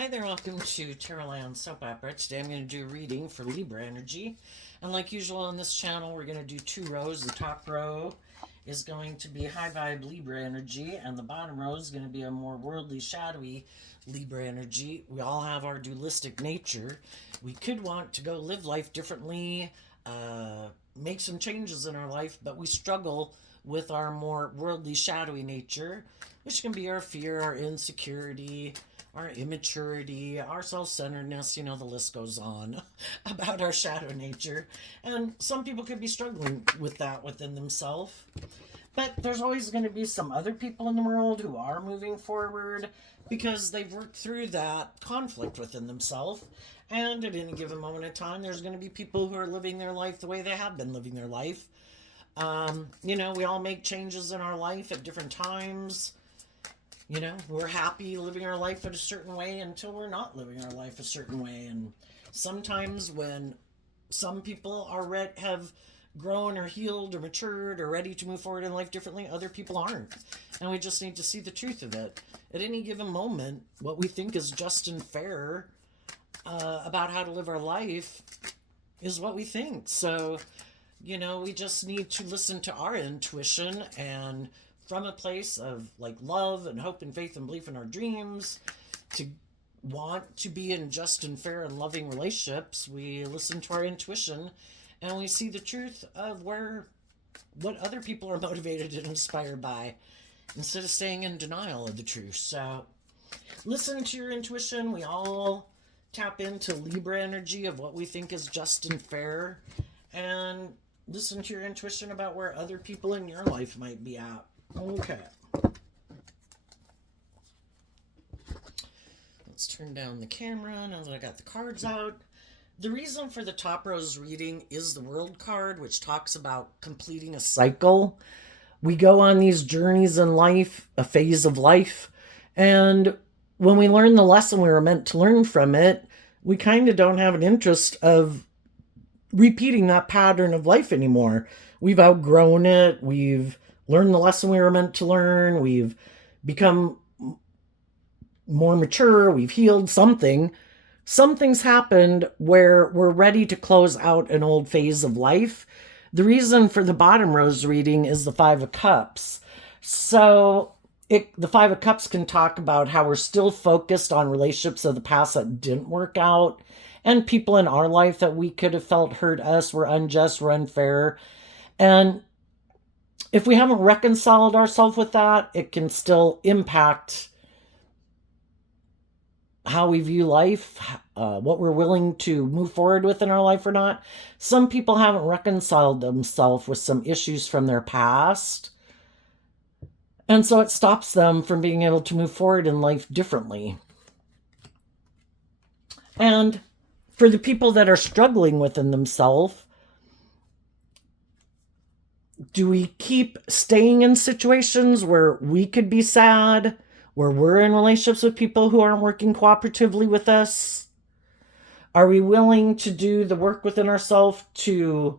Hi there, welcome to Terraland Soap Opera. Today I'm going to do a reading for Libra energy. And like usual on this channel, we're going to do two rows. The top row is going to be high vibe Libra energy, and the bottom row is going to be a more worldly, shadowy Libra energy. We all have our dualistic nature. We could want to go live life differently, make some changes in our life, but we struggle with our more worldly, shadowy nature, which can be our fear, our insecurity, our immaturity, our self centeredness, the list goes on about our shadow nature. And some people could be struggling with that within themselves. But there's always going to be some other people in the world who are moving forward because they've worked through that conflict within themselves. And at any given moment in time, there's going to be people who are living their life the way they have been living their life. We all make changes in our life at different times. We're happy living our life in a certain way until we're not living our life a certain way. And sometimes when some people have grown or healed or matured or ready to move forward in life differently, other people aren't. And we just need to see the truth of it. At any given moment, what we think is just and fair about how to live our life is what we think. So, we just need to listen to our intuition, and from a place of like love and hope and faith and belief in our dreams, to want to be in just and fair and loving relationships, we listen to our intuition and we see the truth of what other people are motivated and inspired by, instead of staying in denial of the truth. So listen to your intuition. We all tap into Libra energy of what we think is just and fair, and listen to your intuition about where other people in your life might be at. Okay. Let's turn down the camera now that I got the cards out. The reason for the top row's reading is the World card, which talks about completing a cycle. We go on these journeys in life, a phase of life, and when we learn the lesson we were meant to learn from it, we kind of don't have an interest of repeating that pattern of life anymore. We've outgrown it. We've learned the lesson we were meant to learn. We've become more mature. We've healed something. Something's happened where we're ready to close out an old phase of life. The reason for the bottom row's reading is the Five of Cups. So the Five of Cups can talk about how we're still focused on relationships of the past that didn't work out, and people in our life that we could have felt hurt us, were unjust, were unfair. And if we haven't reconciled ourselves with that, it can still impact how we view life, what we're willing to move forward with in our life or not. Some people haven't reconciled themselves with some issues from their past, and so it stops them from being able to move forward in life differently. And for the people that are struggling within themselves, do we keep staying in situations where we could be sad, where we're in relationships with people who aren't working cooperatively with us? Are we willing to do the work within ourselves to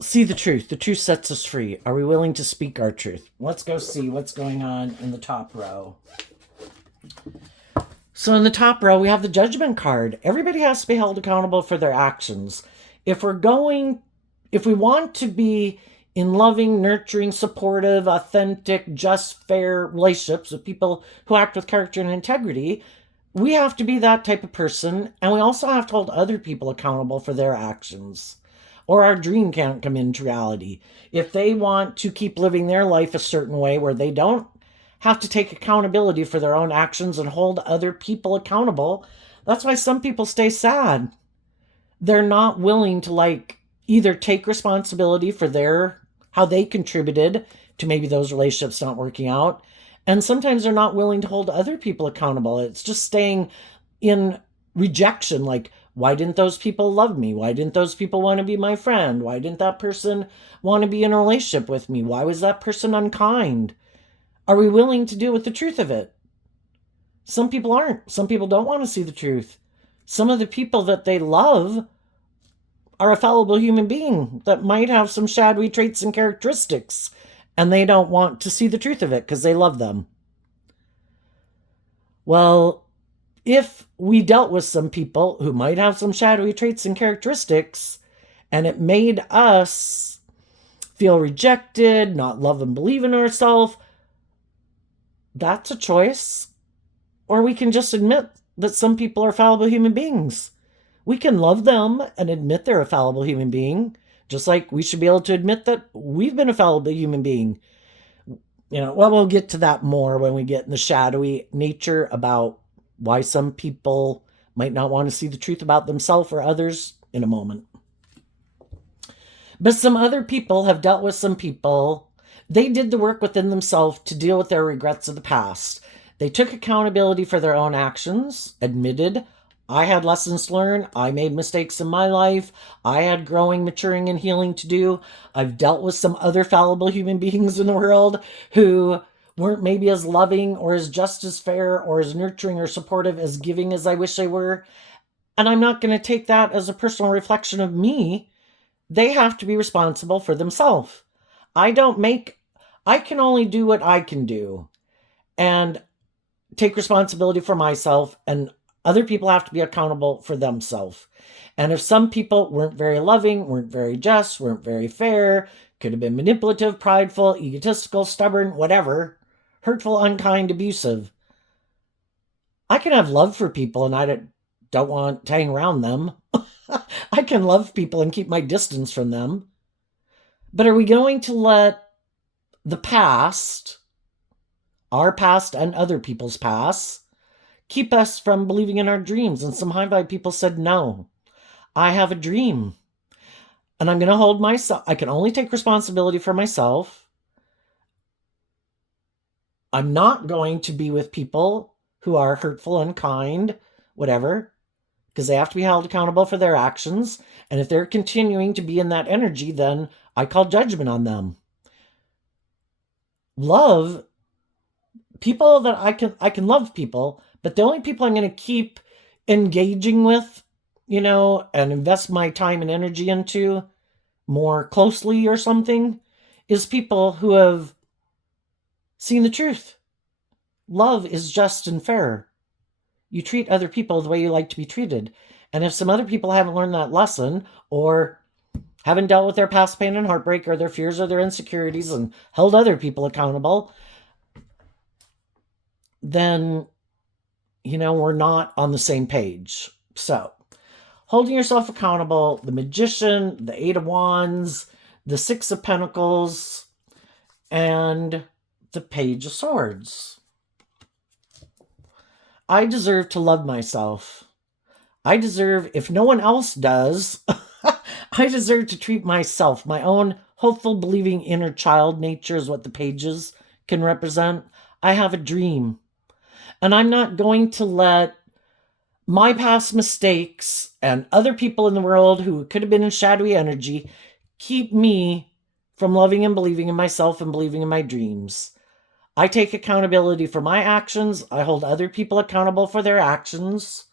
see the truth? The truth sets us free. Are we willing to speak our truth? Let's go see what's going on in the top row. So in the top row, we have the Judgment card. Everybody has to be held accountable for their actions. If we want to be in loving, nurturing, supportive, authentic, just, fair relationships with people who act with character and integrity, we have to be that type of person, and we also have to hold other people accountable for their actions, or our dream can't come into reality. If they want to keep living their life a certain way where they don't have to take accountability for their own actions and hold other people accountable, that's why some people stay sad. They're not willing to either take responsibility for how they contributed to maybe those relationships not working out, and sometimes they're not willing to hold other people accountable. It's just staying in rejection, like, why didn't those people love me? Why didn't those people want to be my friend? Why didn't that person want to be in a relationship with me? Why was that person unkind? Are we willing to deal with the truth of it? Some people aren't. Some people don't want to see the truth. Some of the people that they love are a fallible human being that might have some shadowy traits and characteristics, and they don't want to see the truth of it because they love them. Well, if we dealt with some people who might have some shadowy traits and characteristics, and it made us feel rejected, not love and believe in ourselves, that's a choice. Or we can just admit that some people are fallible human beings. We can love them and admit they're a fallible human being, just like we should be able to admit that we've been a fallible human being. Well, we'll get to that more when we get in the shadowy nature about why some people might not want to see the truth about themselves or others in a moment. But some other people have dealt with some people. They did the work within themselves to deal with their regrets of the past. They took accountability for their own actions, admitted, I had lessons learned. I made mistakes in my life. I had growing, maturing, and healing to do. I've dealt with some other fallible human beings in the world who weren't maybe as loving or as just as fair or as nurturing or supportive as giving as I wish they were. And I'm not going to take that as a personal reflection of me. They have to be responsible for themselves. I can only do what I can do and take responsibility for myself, and other people have to be accountable for themselves. And if some people weren't very loving, weren't very just, weren't very fair, could have been manipulative, prideful, egotistical, stubborn, whatever, hurtful, unkind, abusive, I can have love for people and I don't want to hang around them. I can love people and keep my distance from them. But are we going to let the past, our past and other people's past, keep us from believing in our dreams? And some high vibe people said, no, I have a dream and I'm going to hold myself. I can only take responsibility for myself. I'm not going to be with people who are hurtful, unkind, whatever, because they have to be held accountable for their actions. And if they're continuing to be in that energy, then I call judgment on them. Love people that I can love people, but the only people I'm going to keep engaging with, and invest my time and energy into more closely or something, is people who have seen the truth. Love is just and fair. You treat other people the way you like to be treated. And if some other people haven't learned that lesson, or haven't dealt with their past pain and heartbreak, or their fears or their insecurities, and held other people accountable, then, we're not on the same page. So, holding yourself accountable, the Magician, the Eight of Wands, the Six of Pentacles, and the Page of Swords. I deserve to love myself. I deserve, if no one else does, I deserve to treat myself, my own hopeful, believing inner child nature is what the pages can represent. I have a dream. And I'm not going to let my past mistakes and other people in the world who could have been in shadowy energy keep me from loving and believing in myself and believing in my dreams. I take accountability for my actions. I hold other people accountable for their actions.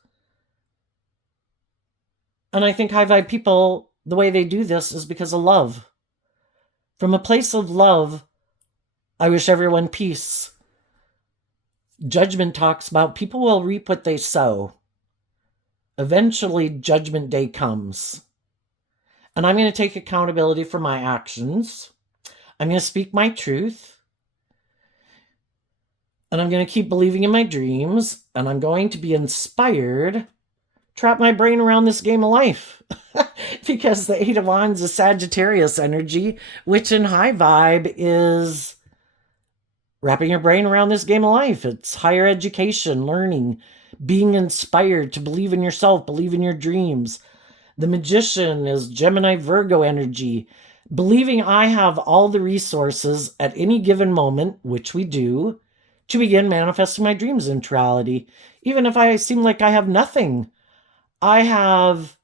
And I think high vibe people, the way they do this is because of love. From a place of love, I wish everyone peace. Judgment talks about people will reap what they sow. Eventually, Judgment Day comes. And I'm going to take accountability for my actions. I'm going to speak my truth. And I'm going to keep believing in my dreams. And I'm going to be inspired to wrap my brain around this game of life. Because the Eight of Wands is Sagittarius energy, which in high vibe is wrapping your brain around this game of life. It's higher education, learning, being inspired to believe in yourself, believe in your dreams. The Magician is Gemini Virgo energy, believing I have all the resources at any given moment, which we do, to begin manifesting my dreams into reality. Even if I seem like I have nothing, I have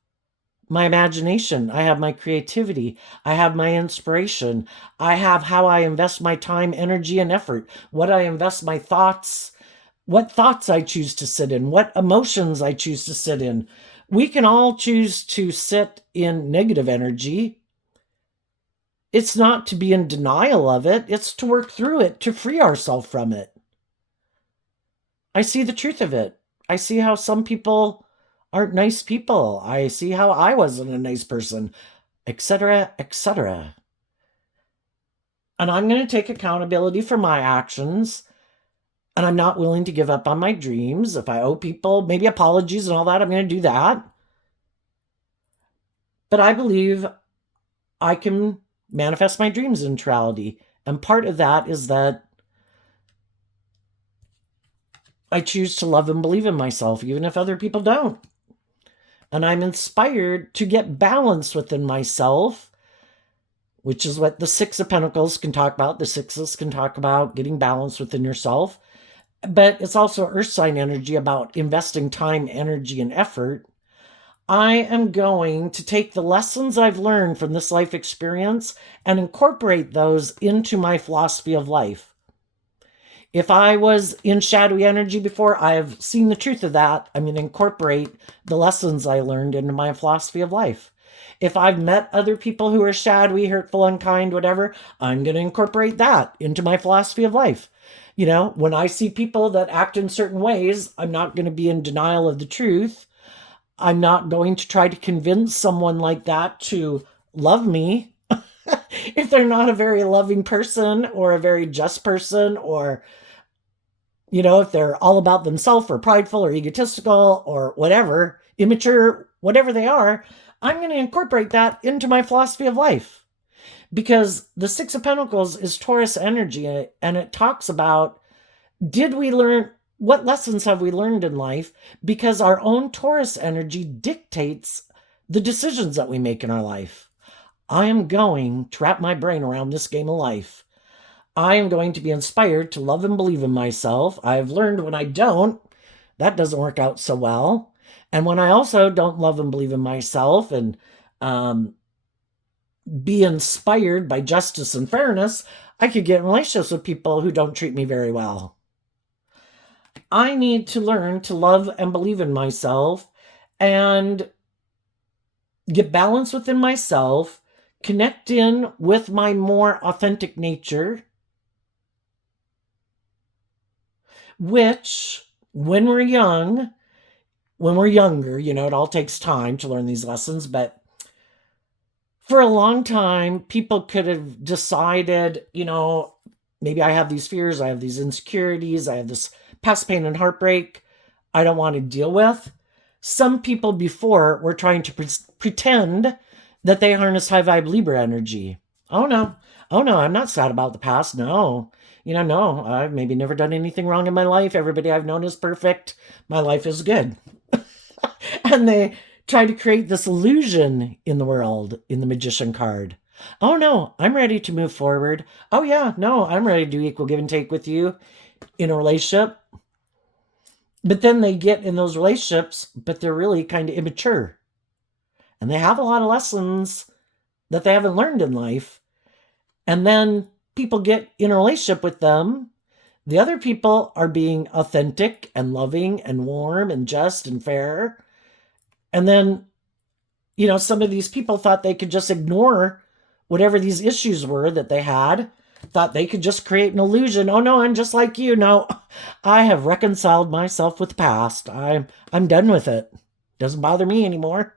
my imagination, I have my creativity, I have my inspiration, I have how I invest my time, energy, and effort, what I invest my thoughts, what thoughts I choose to sit in, what emotions I choose to sit in. We can all choose to sit in negative energy. It's not to be in denial of it, it's to work through it, to free ourselves from it. I see the truth of it. I see how some people aren't nice people. I see how I wasn't a nice person, etc., etc. And I'm going to take accountability for my actions. And I'm not willing to give up on my dreams. If I owe people maybe apologies and all that, I'm going to do that. But I believe I can manifest my dreams in reality. And part of that is that I choose to love and believe in myself, even if other people don't. And I'm inspired to get balance within myself, which is what the Six of Pentacles can talk about. The Sixes can talk about getting balance within yourself. But it's also Earth sign energy about investing time, energy, and effort. I am going to take the lessons I've learned from this life experience and incorporate those into my philosophy of life. If I was in shadowy energy before, I've seen the truth of that. I'm going to incorporate the lessons I learned into my philosophy of life. If I've met other people who are shadowy, hurtful, unkind, whatever, I'm going to incorporate that into my philosophy of life. You know, when I see people that act in certain ways, I'm not going to be in denial of the truth. I'm not going to try to convince someone like that to love me if they're not a very loving person or a very just person, or, you know, if they're all about themselves or prideful or egotistical or whatever, immature, whatever they are. I'm going to incorporate that into my philosophy of life, because the Six of Pentacles is Taurus energy, and it talks about, did we learn, what lessons have we learned in life? Because our own Taurus energy dictates the decisions that we make in our life. I am going to wrap my brain around this game of life. I am going to be inspired to love and believe in myself. I've learned when I don't, that doesn't work out so well. And when I also don't love and believe in myself and be inspired by justice and fairness, I could get in relationships with people who don't treat me very well. I need to learn to love and believe in myself and get balance within myself, connect in with my more authentic nature, which, when we're younger, you know, it all takes time to learn these lessons, but for a long time, people could have decided, you know, maybe I have these fears, I have these insecurities, I have this past pain and heartbreak I don't want to deal with. Some people before were trying to pretend that they harness high vibe Libra energy. Oh no, I'm not sad about the past. No, no, I've maybe never done anything wrong in my life. Everybody I've known is perfect. My life is good. And they try to create this illusion in the world in the Magician card. Oh no, I'm ready to move forward. Oh yeah, no, I'm ready to do equal give and take with you in a relationship. But then they get in those relationships, but they're really kind of immature. And they have a lot of lessons that they haven't learned in life. And then people get in a relationship with them. The other people are being authentic and loving and warm and just and fair. And then, you know, some of these people thought they could just ignore whatever these issues were that they had, thought they could just create an illusion. Oh no, I'm just like you. No, I have reconciled myself with the past. I'm done with it. Doesn't bother me anymore.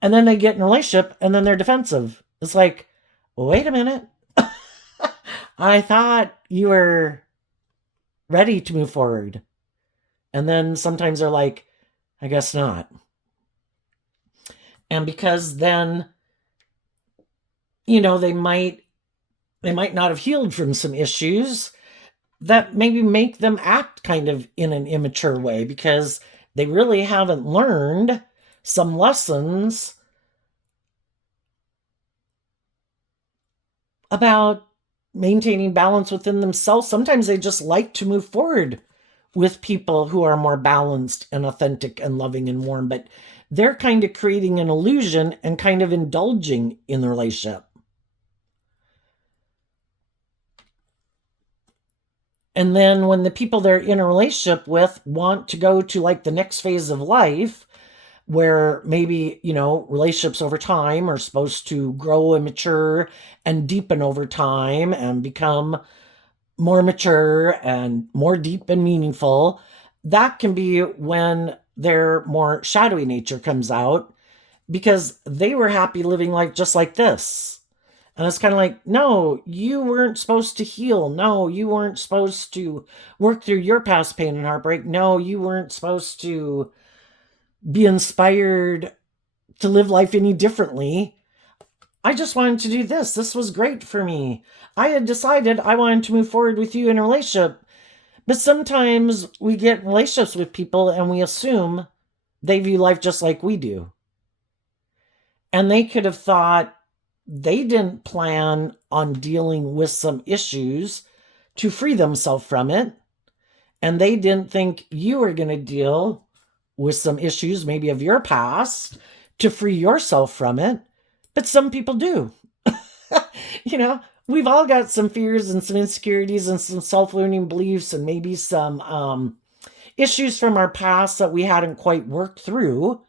And then they get in a relationship and then they're defensive. It's like, wait a minute. I thought you were ready to move forward. And then sometimes they're like, I guess not. And because then, you know, they might not have healed from some issues that maybe make them act kind of in an immature way, because they really haven't learned some lessons about maintaining balance within themselves. Sometimes they just like to move forward with people who are more balanced and authentic and loving and warm, but they're kind of creating an illusion and kind of indulging in the relationship. And then when the people they're in a relationship with want to go to like the next phase of life, where maybe, you know, relationships over time are supposed to grow and mature and deepen over time and become more mature and more deep and meaningful. that can be when their more shadowy nature comes out because they were happy living life just like this. And it's kind of like, no, you weren't supposed to heal. No, you weren't supposed to work through your past pain and heartbreak. No, you weren't supposed to be inspired to live life any differently. I just wanted to do this. This was great for me. I had decided I wanted to move forward with you in a relationship. But sometimes we get relationships with people and we assume they view life just like we do. And they could have thought they didn't plan on dealing with some issues to free themselves from it. And they didn't think you were going to deal with some issues, maybe of your past, to free yourself from it. But some people do. We've all got some fears and some insecurities and some self-limiting beliefs and maybe some issues from our past that we hadn't quite worked through.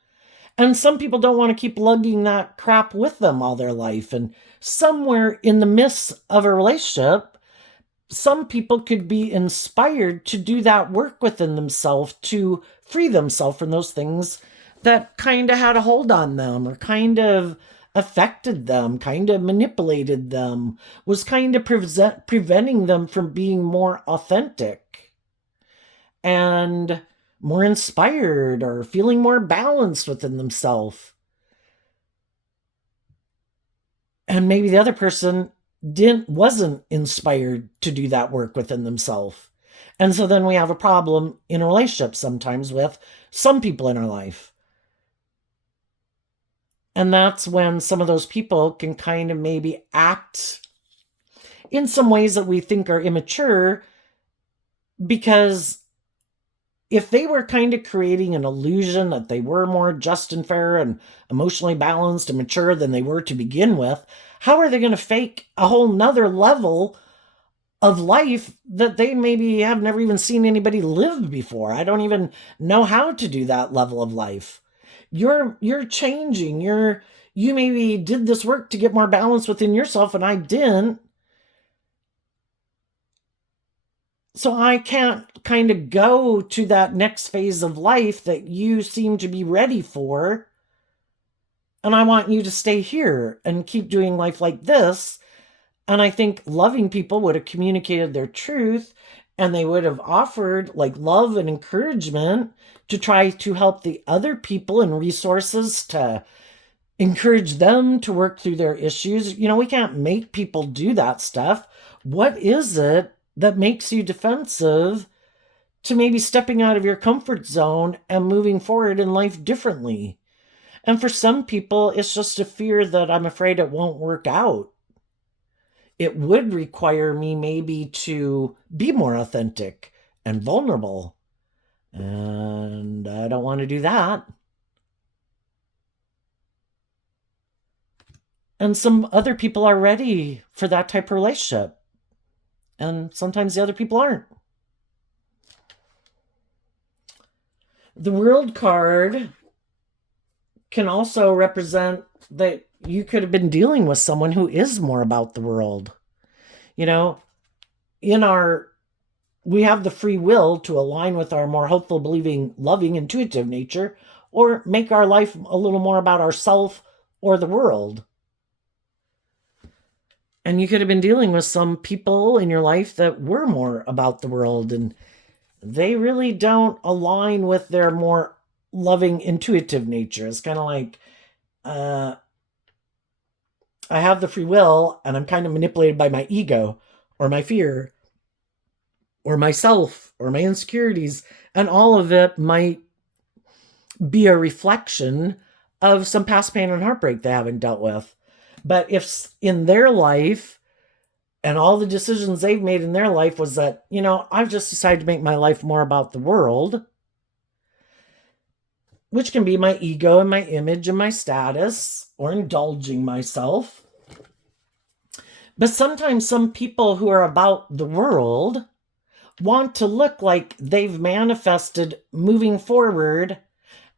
And some people don't want to keep lugging that crap with them all their life. And somewhere in the midst of a relationship, some people could be inspired to do that work within themselves to free themselves from those things that kind of had a hold on them or kind of affected them, kind of manipulated them, was kind of preventing them from being more authentic and more inspired or feeling more balanced within themselves. And maybe the other person wasn't inspired to do that work within themselves. And so then we have a problem in a relationship sometimes with some people in our life. And that's when some of those people can kind of maybe act in some ways that we think are immature, because if they were kind of creating an illusion that they were more just and fair and emotionally balanced and mature than they were to begin with, how are they going to fake a whole nother level of life that they maybe have never even seen anybody live before? I don't even know how to do that level of life. You're changing. You maybe did this work to get more balance within yourself, and I didn't. So I can't kind of go to that next phase of life that you seem to be ready for. And I want you to stay here and keep doing life like this. And I think loving people would have communicated their truth, and they would have offered like love and encouragement to try to help the other people and resources to encourage them to work through their issues. We can't make people do that stuff. What is it that makes you defensive to maybe stepping out of your comfort zone and moving forward in life differently? And for some people, it's just a fear that I'm afraid it won't work out. It would require me maybe to be more authentic and vulnerable. And I don't want to do that. And some other people are ready for that type of relationship. And sometimes the other people aren't. The World card can also represent that you could have been dealing with someone who is more about the world. We have the free will to align with our more hopeful, believing, loving, intuitive nature, or make our life a little more about ourselves or the world. And you could have been dealing with some people in your life that were more about the world, and they really don't align with their more loving, intuitive nature. It's kind of like, I have the free will, and I'm kind of manipulated by my ego or my fear or myself or my insecurities, and all of it might be a reflection of some past pain and heartbreak they haven't dealt with. But if in their life and all the decisions they've made in their life was that, I've just decided to make my life more about the world, which can be my ego and my image and my status or indulging myself. But sometimes some people who are about the world want to look like they've manifested moving forward.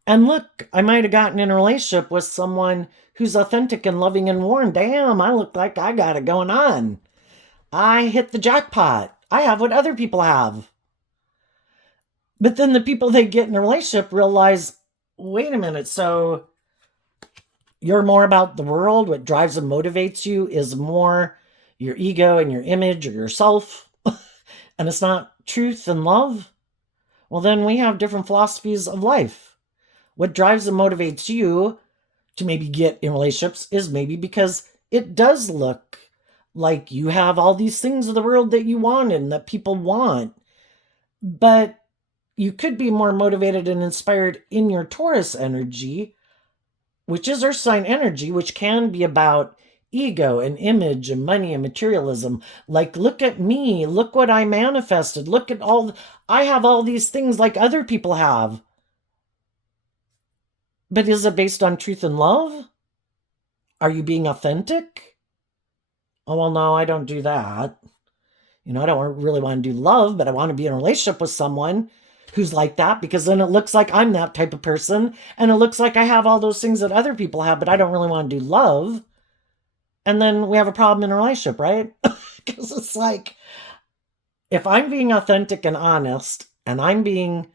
And look, I might have gotten in a relationship with someone who's authentic and loving and warm. Damn, I look like I got it going on. I hit the jackpot. I have what other people have. But then the people they get in a relationship realize, wait a minute, so you're more about the world. What drives and motivates you is more your ego and your image or yourself, and it's not truth and love. Well, then we have different philosophies of life. What drives and motivates you to maybe get in relationships is maybe because it does look like you have all these things of the world that you want and that people want. But you could be more motivated and inspired in your Taurus energy, which is Earth sign energy, which can be about ego and image and money and materialism. Like, look at me, look what I manifested, look at I have all these things like other people have. But is it based on truth and love? Are you being authentic? Oh, well, no, I don't do that. I don't really want to do love, but I want to be in a relationship with someone who's like that, because then it looks like I'm that type of person, and it looks like I have all those things that other people have, but I don't really want to do love. And then we have a problem in a relationship, right? Because it's like, if I'm being authentic and honest, and I'm being,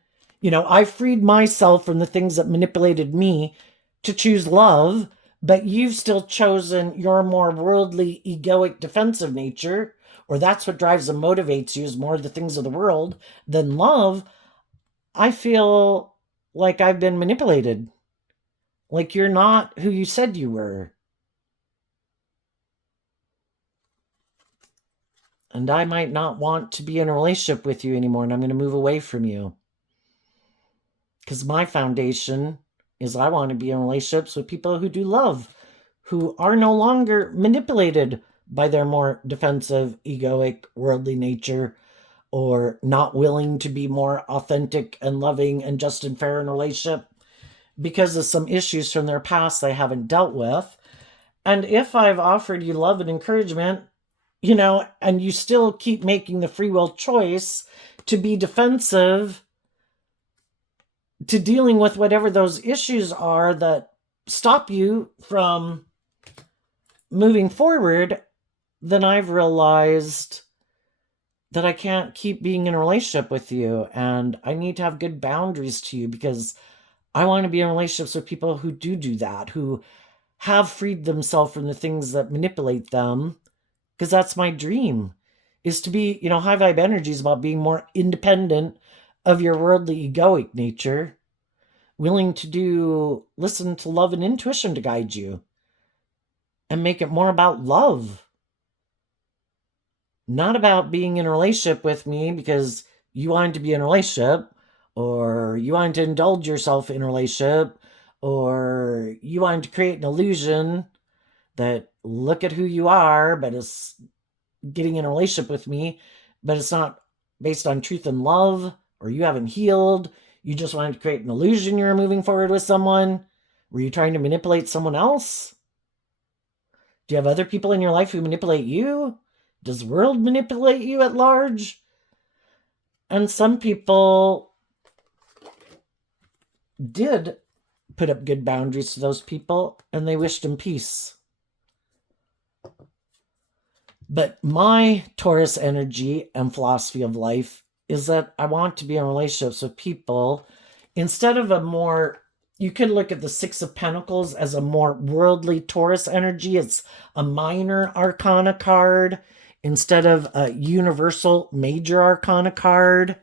I freed myself from the things that manipulated me to choose love, but you've still chosen your more worldly, egoic, defensive nature, or that's what drives and motivates you is more the things of the world than love. I feel like I've been manipulated. Like you're not who you said you were. And I might not want to be in a relationship with you anymore, and I'm going to move away from you. Because my foundation is I want to be in relationships with people who do love, who are no longer manipulated by their more defensive, egoic, worldly nature, or not willing to be more authentic and loving and just and fair in a relationship because of some issues from their past they haven't dealt with. And if I've offered you love and encouragement, and you still keep making the free will choice to be defensive, to dealing with whatever those issues are that stop you from moving forward, then I've realized that I can't keep being in a relationship with you, and I need to have good boundaries to you, because I want to be in relationships with people who do that, who have freed themselves from the things that manipulate them, because that's my dream, is to be, high vibe energy is about being more independent of your worldly egoic nature, willing to listen to love and intuition to guide you, and make it more about love. Not about being in a relationship with me because you wanted to be in a relationship, or you wanted to indulge yourself in a relationship, or you wanted to create an illusion that look at who you are, but it's getting in a relationship with me, but it's not based on truth and love, or you haven't healed. You just wanted to create an illusion you're moving forward with someone. Were you trying to manipulate someone else? Do you have other people in your life who manipulate you? Does the world manipulate you at large? And some people did put up good boundaries to those people, and they wished them peace. But my Taurus energy and philosophy of life is that I want to be in relationships with people instead of you could look at the Six of Pentacles as a more worldly Taurus energy. It's a minor arcana card instead of a universal major arcana card.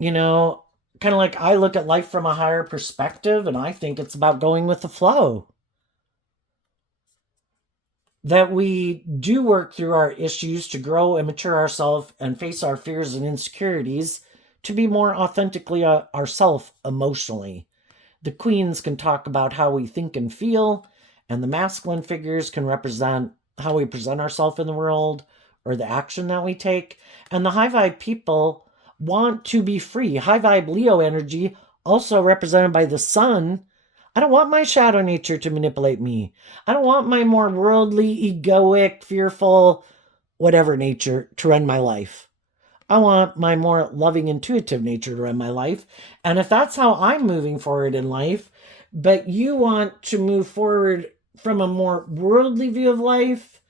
Kind of like I look at life from a higher perspective, and I think it's about going with the flow. That we do work through our issues to grow and mature ourselves and face our fears and insecurities to be more authentically ourselves emotionally. The queens can talk about how we think and feel, and the masculine figures can represent how we present ourselves in the world or the action that we take. And the high vibe people want to be free. High vibe Leo energy, also represented by the sun. I don't want my shadow nature to manipulate me. I don't want my more worldly, egoic, fearful, whatever nature to run my life. I want my more loving, intuitive nature to run my life. And if that's how I'm moving forward in life, but you want to move forward from a more worldly view of life,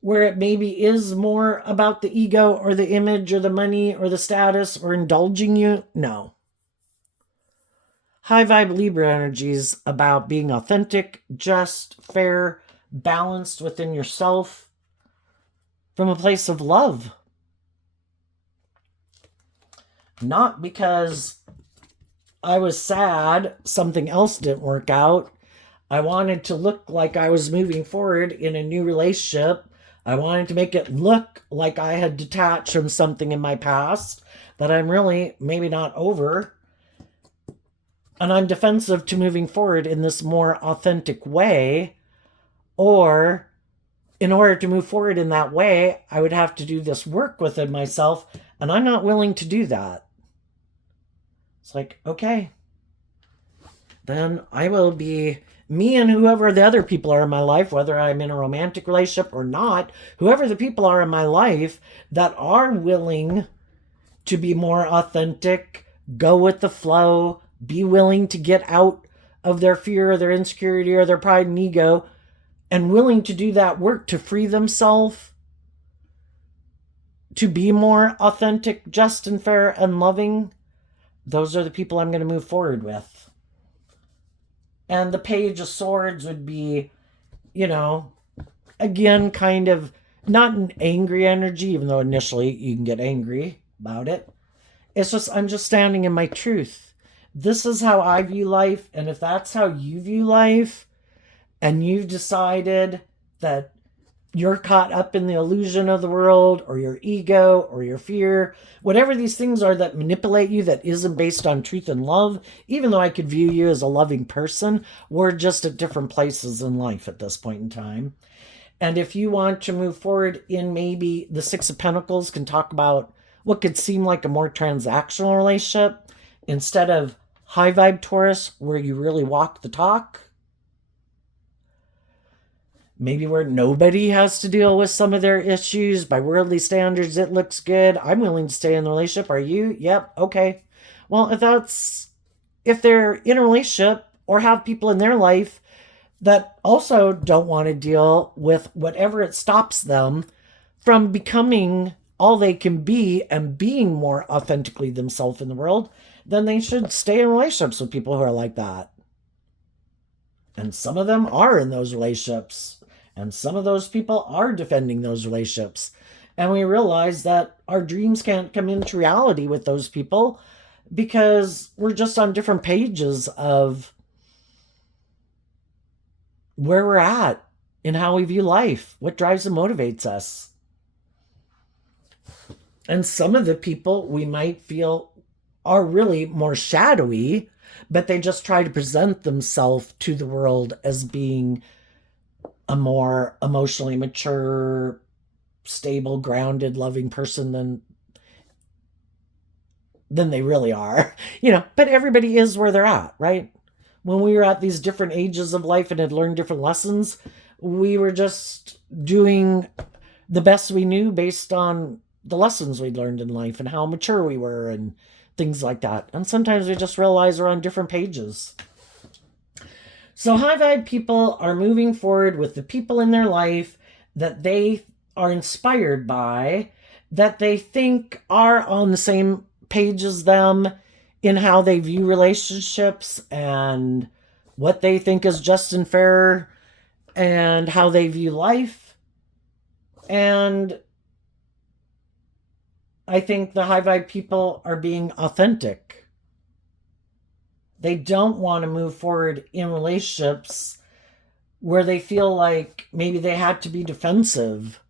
where it maybe is more about the ego or the image or the money or the status or indulging you. No. High vibe Libra energy is about being authentic, just, fair, balanced within yourself from a place of love. Not because I was sad something else didn't work out. I wanted to look like I was moving forward in a new relationship. I wanted to make it look like I had detached from something in my past that I'm really maybe not over. And I'm defensive to moving forward in this more authentic way. Or in order to move forward in that way, I would have to do this work within myself. And I'm not willing to do that. It's like, okay, then I will be me and whoever the other people are in my life, whether I'm in a romantic relationship or not, whoever the people are in my life that are willing to be more authentic, go with the flow, be willing to get out of their fear or their insecurity or their pride and ego, and willing to do that work to free themselves, to be more authentic, just and fair and loving. Those are the people I'm going to move forward with. And the Page of Swords would be, again, kind of not an angry energy, even though initially you can get angry about it. It's just, I'm just standing in my truth. This is how I view life. And if that's how you view life, and you've decided that you're caught up in the illusion of the world or your ego or your fear, whatever these things are that manipulate you that isn't based on truth and love, even though I could view you as a loving person, we're just at different places in life at this point in time. And if you want to move forward in maybe the Six of Pentacles can talk about what could seem like a more transactional relationship instead of high vibe Taurus where you really walk the talk. Maybe where nobody has to deal with some of their issues. By worldly standards, it looks good. I'm willing to stay in the relationship. Are you? Yep. Okay. Well, if they're in a relationship or have people in their life that also don't want to deal with whatever it stops them from becoming all they can be and being more authentically themselves in the world, then they should stay in relationships with people who are like that. And some of them are in those relationships. And some of those people are defending those relationships. And we realize that our dreams can't come into reality with those people because we're just on different pages of where we're at in how we view life, what drives and motivates us. And some of the people we might feel are really more shadowy, but they just try to present themselves to the world as being a more emotionally mature, stable, grounded, loving person than they really are. But everybody is where they're at, right? When we were at these different ages of life and had learned different lessons, we were just doing the best we knew based on the lessons we'd learned in life and how mature we were and things like that. And sometimes we just realize we're on different pages. So high vibe people are moving forward with the people in their life that they are inspired by, that they think are on the same page as them in how they view relationships and what they think is just and fair and how they view life. And I think the high vibe people are being authentic. They don't want to move forward in relationships where they feel like maybe they had to be defensive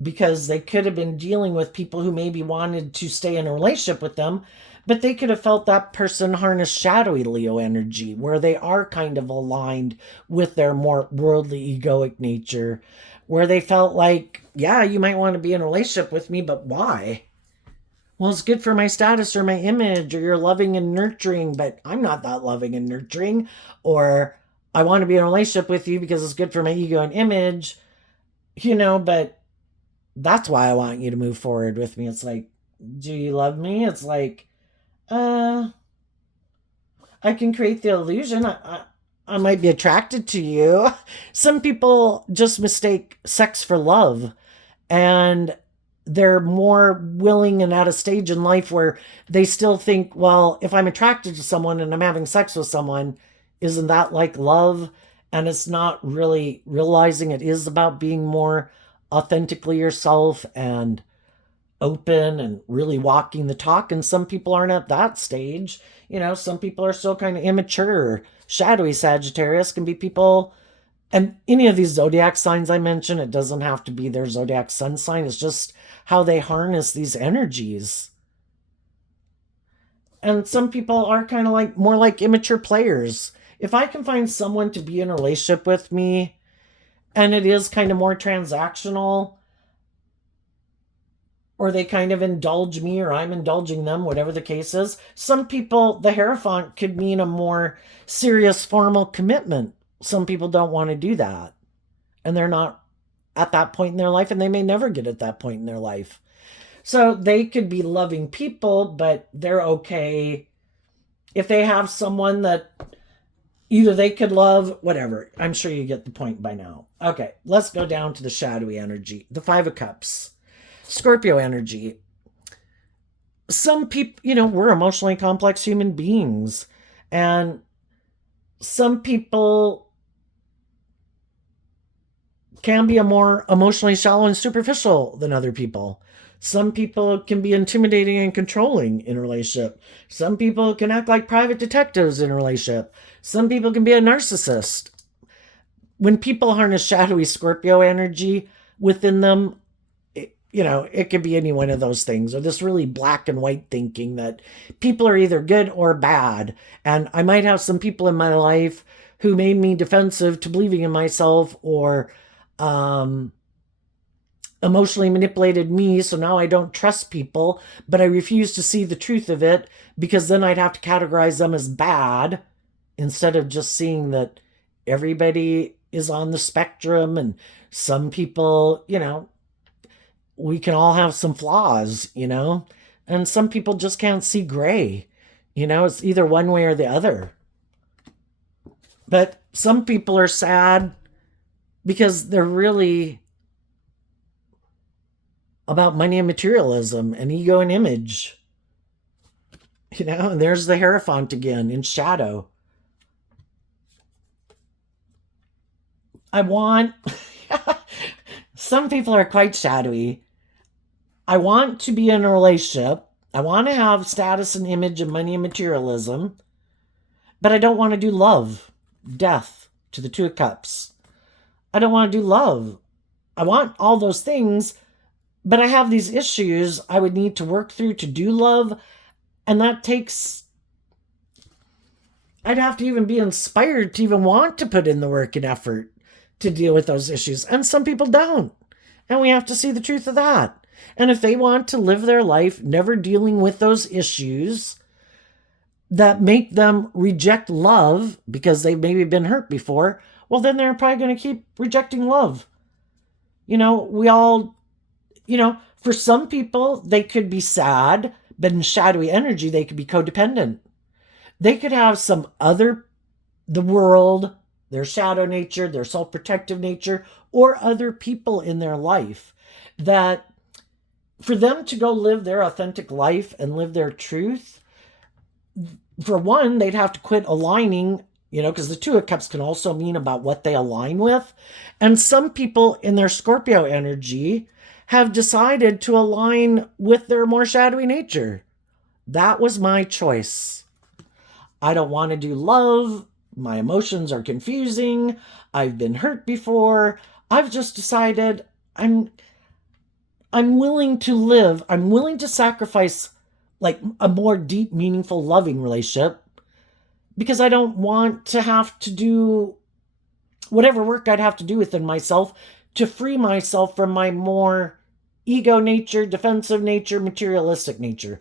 because they could have been dealing with people who maybe wanted to stay in a relationship with them, but they could have felt that person harness shadowy Leo energy where they are kind of aligned with their more worldly egoic nature, where they felt like, yeah, you might want to be in a relationship with me, but why? Well, it's good for my status or my image, or you're loving and nurturing, but I'm not that loving and nurturing. Or I want to be in a relationship with you because it's good for my ego and image, but that's why I want you to move forward with me. It's like, do you love me? It's like, I can create the illusion. I might be attracted to you. Some people just mistake sex for love. and they're more willing and at a stage in life where they still think, well, if I'm attracted to someone and I'm having sex with someone, isn't that like love? And it's not really realizing it is about being more authentically yourself and open and really walking the talk. And some people aren't at that stage. Some people are still kind of immature. Shadowy Sagittarius can be people, and any of these zodiac signs I mentioned, it doesn't have to be their zodiac sun sign. It's just how they harness these energies. And some people are kind of like more like immature players. If I can find someone to be in a relationship with me and it is kind of more transactional, or they kind of indulge me or I'm indulging them, whatever the case is. Some people, the Hierophant could mean a more serious formal commitment. Some people don't want to do that. And they're not at that point in their life, and they may never get at that point in their life. So they could be loving people, but they're okay if they have someone that either they could love, whatever. I'm sure you get the point by now. Okay, let's go down to the shadowy energy, the Five of Cups. Scorpio energy. Some people, we're emotionally complex human beings. And some people can be a more emotionally shallow and superficial than other people. Some people can be intimidating and controlling in a relationship. Some people can act like private detectives in a relationship. Some people can be a narcissist. When people harness shadowy Scorpio energy within them, it could be any one of those things, or this really black and white thinking that people are either good or bad. And I might have some people in my life who made me defensive to believing in myself, or emotionally manipulated me. So now I don't trust people, but I refuse to see the truth of it, because then I'd have to categorize them as bad instead of just seeing that everybody is on the spectrum, and some people, we can all have some flaws, and some people just can't see gray. It's either one way or the other. But some people are sad because they're really about money and materialism and ego and image. And there's the Hierophant again in shadow. Some people are quite shadowy. I want to be in a relationship. I want to have status and image and money and materialism. But I don't want to do love. Death to the Two of Cups. I don't want to do love. I want all those things, but I have these issues I would need to work through to do love. And that takes... I'd have to even be inspired to even want to put in the work and effort to deal with those issues. And some people don't. And we have to see the truth of that. And if they want to live their life never dealing with those issues that make them reject love because they've maybe been hurt before, well, then they're probably going to keep rejecting love. We all, for some people, they could be sad, but in shadowy energy, they could be codependent. They could have the world, their shadow nature, their self-protective nature, or other people in their life that for them to go live their authentic life and live their truth, for one, they'd have to quit aligning, because the Two of Cups can also mean about what they align with. And some people in their Scorpio energy have decided to align with their more shadowy nature. That was my choice. I don't want to do love. My emotions are confusing. I've been hurt before. I've just decided I'm willing to live. I'm willing to sacrifice like a more deep, meaningful, loving relationship, because I don't want to have to do whatever work I'd have to do within myself to free myself from my more ego nature, defensive nature, materialistic nature.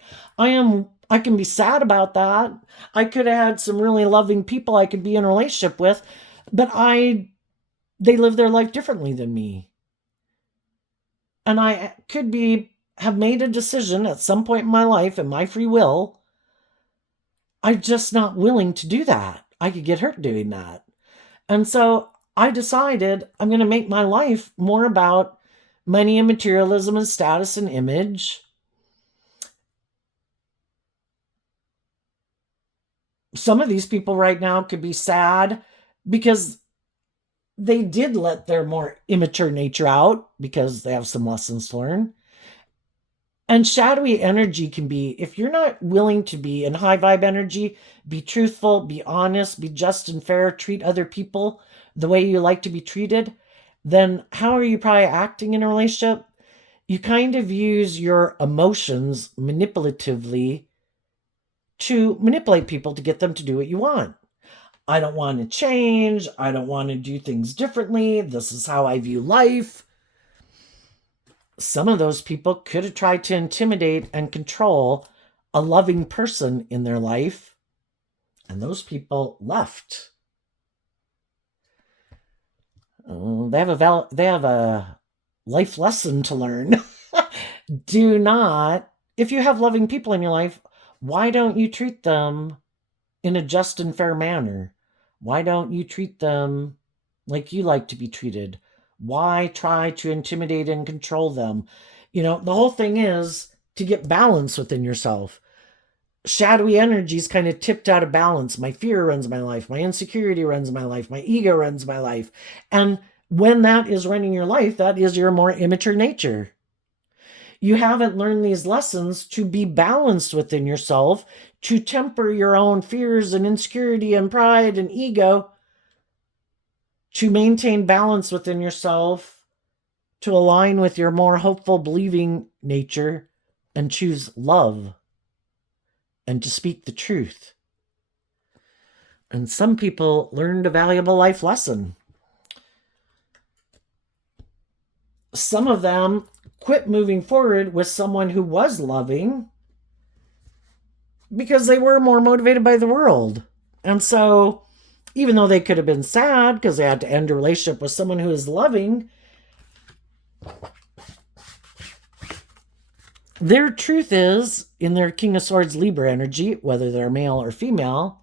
I can be sad about that. I could have had some really loving people I could be in a relationship with, but they live their life differently than me. And I could have made a decision at some point in my life, in my free will. I'm just not willing to do that. I could get hurt doing that. And so I decided I'm going to make my life more about money and materialism and status and image. Some of these people right now could be sad because they did let their more immature nature out because they have some lessons to learn. And shadowy energy can be, if you're not willing to be in high vibe energy, be truthful, be honest, be just and fair, treat other people the way you like to be treated, then how are you probably acting in a relationship? You kind of use your emotions manipulatively to manipulate people to get them to do what you want. I don't want to change. I don't want to do things differently. This is how I view life. Some of those people could have tried to intimidate and control a loving person in their life, and those people left. They have a life lesson to learn. Do not, if you have loving people in your life, why don't you treat them in a just and fair manner? Why don't you treat them like you like to be treated? Why try to intimidate and control them? You know, the whole thing is to get balance within yourself. Shadowy energies kind of tipped out of balance. My fear runs my life. My insecurity runs my life. My ego runs my life. And when that is running your life, that is your more immature nature. You haven't learned these lessons to be balanced within yourself, to temper your own fears and insecurity and pride and ego, to maintain balance within yourself, to align with your more hopeful, believing nature, and choose love, and to speak the truth. And some people learned a valuable life lesson. Some of them quit moving forward with someone who was loving because they were more motivated by the world. And so, even though they could have been sad because they had to end a relationship with someone who is loving, their truth is, in their King of Swords Libra energy, whether they're male or female,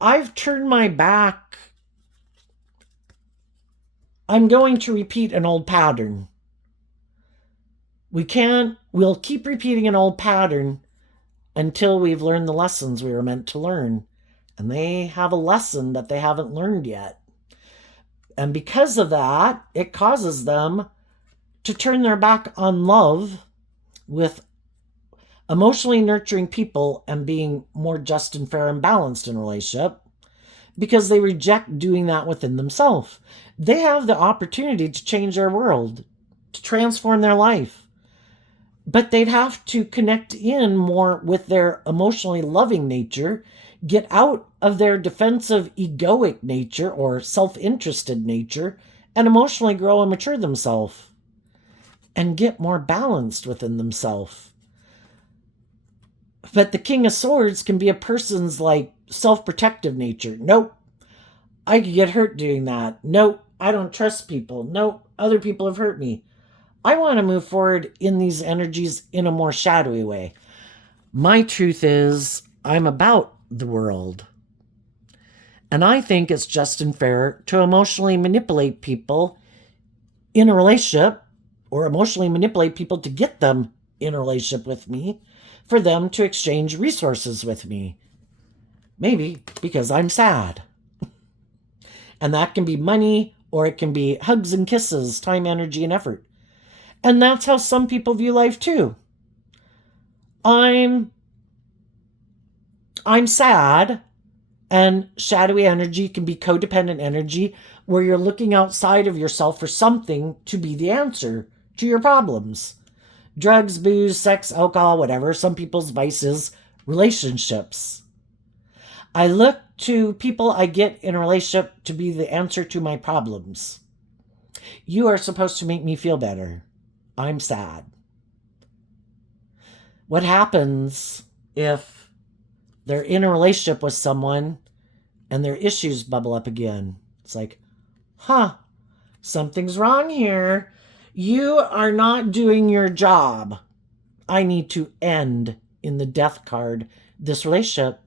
I've turned my back. I'm going to repeat an old pattern. We'll keep repeating an old pattern until we've learned the lessons we were meant to learn. And they have a lesson that they haven't learned yet. And because of that, it causes them to turn their back on love with emotionally nurturing people and being more just and fair and balanced in a relationship, because they reject doing that within themselves. They have the opportunity to change their world, to transform their life, but they'd have to connect in more with their emotionally loving nature, get out of their defensive egoic nature or self-interested nature, and emotionally grow and mature themselves and get more balanced within themselves. But the King of Swords can be a person's like self-protective nature. Nope, I could get hurt doing that. Nope, I don't trust people. Nope, other people have hurt me. I want to move forward in these energies in a more shadowy way. My truth is, I'm about the world. And I think it's just and fair to emotionally manipulate people in a relationship, or emotionally manipulate people to get them in a relationship with me, for them to exchange resources with me. Maybe because I'm sad. And that can be money, or it can be hugs and kisses, time, energy, and effort. And that's how some people view life too. I'm sad, and shadowy energy can be codependent energy, where you're looking outside of yourself for something to be the answer to your problems. Drugs, booze, sex, alcohol, whatever. Some people's vices, relationships. I look to people I get in a relationship to be the answer to my problems. You are supposed to make me feel better. I'm sad. What happens if they're in a relationship with someone and their issues bubble up again? It's like, something's wrong here. You are not doing your job. I need to end, in the death card, this relationship.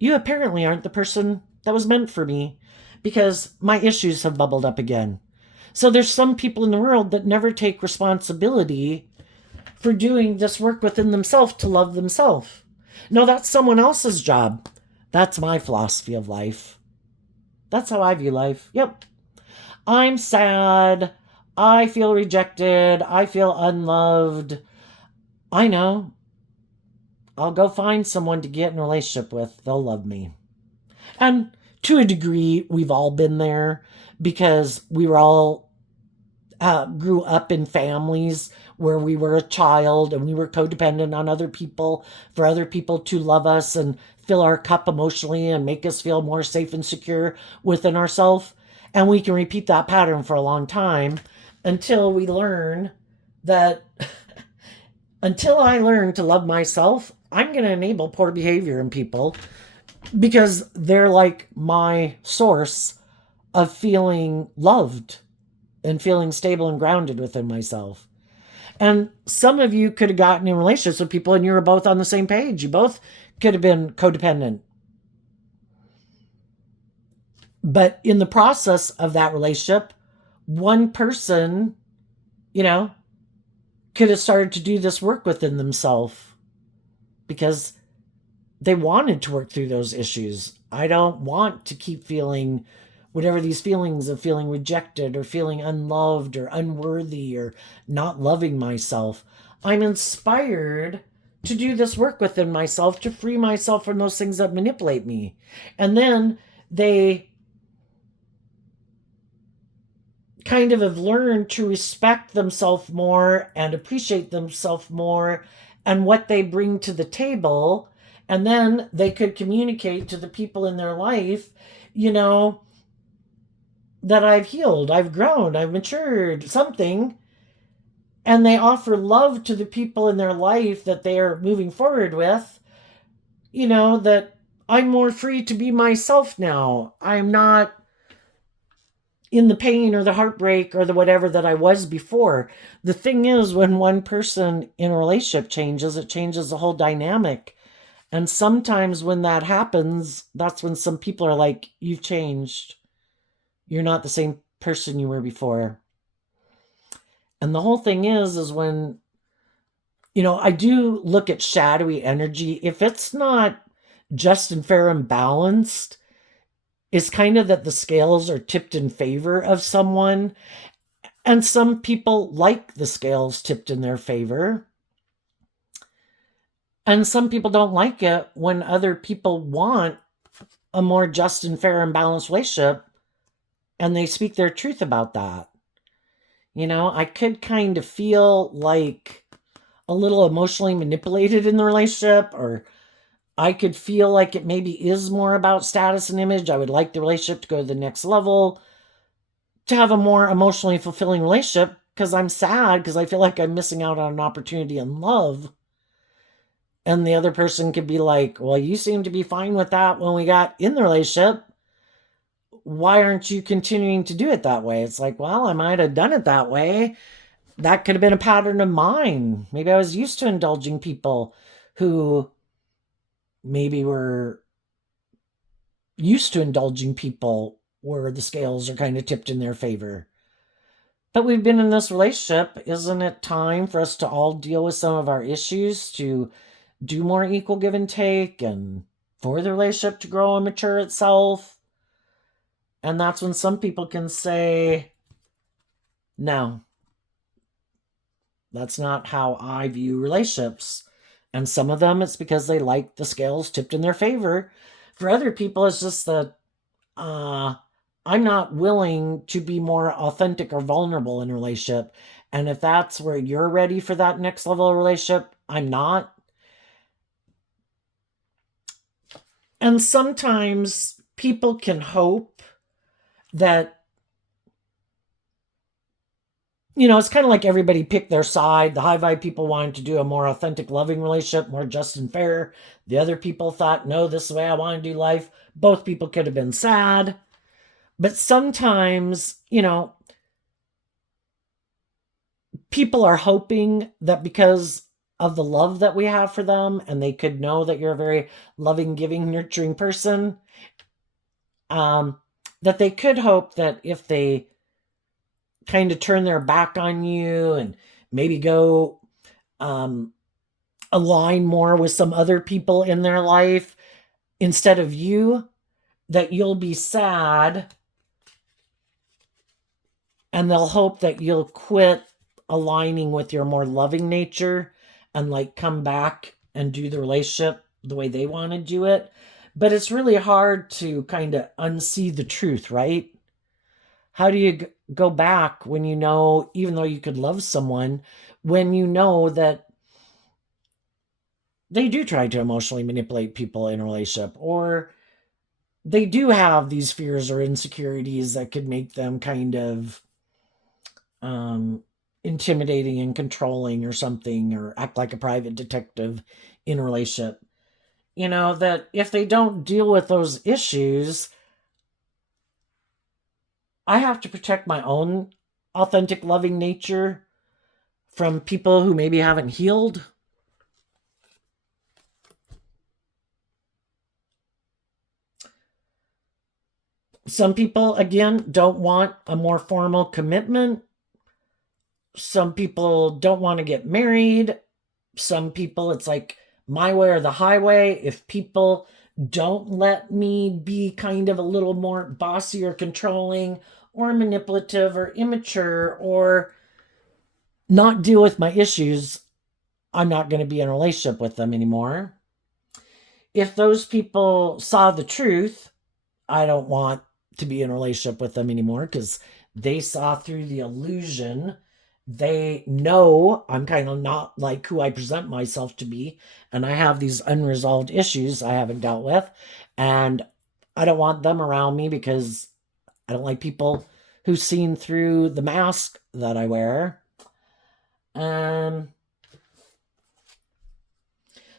You apparently aren't the person that was meant for me, because my issues have bubbled up again. So there's some people in the world that never take responsibility for doing this work within themselves to love themselves. No, that's someone else's job. That's my philosophy of life. That's how I view life. Yep. I'm sad. I feel rejected. I feel unloved. I know. I'll go find someone to get in a relationship with. They'll love me. And to a degree, we've all been there because we were all grew up in families where we were a child and we were codependent on other people for other people to love us and fill our cup emotionally and make us feel more safe and secure within ourselves. And we can repeat that pattern for a long time until we learn that until I learn to love myself, I'm going to enable poor behavior in people because they're like my source of feeling loved and feeling stable and grounded within myself. And some of you could have gotten in relationships with people and you were both on the same page. You both could have been codependent. But in the process of that relationship, one person, could have started to do this work within themselves because they wanted to work through those issues. I don't want to keep feeling whatever these feelings of feeling rejected or feeling unloved or unworthy or not loving myself. I'm inspired to do this work within myself to free myself from those things that manipulate me. And then they kind of have learned to respect themselves more and appreciate themselves more and what they bring to the table. And then they could communicate to the people in their life, that I've healed, I've grown, I've matured, something. And they offer love to the people in their life that they are moving forward with, that I'm more free to be myself now. I'm not in the pain or the heartbreak or the whatever that I was before. The thing is, when one person in a relationship changes, it changes the whole dynamic. And sometimes when that happens, that's when some people are like, you've changed. You're not the same person you were before. And the whole thing is when, I do look at shadowy energy. If it's not just and fair and balanced, it's kind of that the scales are tipped in favor of someone. And some people like the scales tipped in their favor. And some people don't like it when other people want a more just and fair and balanced relationship and they speak their truth about that. I could kind of feel like a little emotionally manipulated in the relationship, or I could feel like it maybe is more about status and image. I would like the relationship to go to the next level, to have a more emotionally fulfilling relationship, because I'm sad because I feel like I'm missing out on an opportunity in love. And the other person could be like, well, you seem to be fine with that when we got in the relationship. Why aren't you continuing to do it that way? It's like, well, I might have done it that way. That could have been a pattern of mine. Maybe I was used to indulging people who maybe were used to indulging people where the scales are kind of tipped in their favor. But we've been in this relationship. Isn't it time for us to all deal with some of our issues, to do more equal give and take, and for the relationship to grow and mature itself? And that's when some people can say, no, that's not how I view relationships. And some of them, it's because they like the scales tipped in their favor. For other people, it's just that I'm not willing to be more authentic or vulnerable in a relationship. And if that's where you're ready for that next level of relationship, I'm not. And sometimes people can hope that, it's kind of like everybody picked their side. The high vibe people wanted to do a more authentic, loving relationship, more just and fair. The other people thought, no, this is the way I want to do life. Both people could have been sad. But sometimes, people are hoping that because of the love that we have for them, and they could know that you're a very loving, giving, nurturing person, that they could hope that if they kind of turn their back on you and maybe go align more with some other people in their life instead of you, that you'll be sad and they'll hope that you'll quit aligning with your more loving nature and like come back and do the relationship the way they want to do it. But it's really hard to kind of unsee the truth, right? How do you go back when you know, even though you could love someone, when you know that they do try to emotionally manipulate people in a relationship, or they do have these fears or insecurities that could make them kind of intimidating and controlling or something, or act like a private detective in a relationship. You know, that if they don't deal with those issues, I have to protect my own authentic, loving nature from people who maybe haven't healed. Some people, again, don't want a more formal commitment. Some people don't want to get married. Some people, it's like my way or the highway. If people don't let me be kind of a little more bossy or controlling or manipulative or immature or not deal with my issues, I'm not going to be in a relationship with them anymore. If those people saw the truth, I don't want to be in a relationship with them anymore because they saw through the illusion. They know I'm kind of not like who I present myself to be, and I have these unresolved issues I haven't dealt with, and I don't want them around me because I don't like people who've seen through the mask that I wear.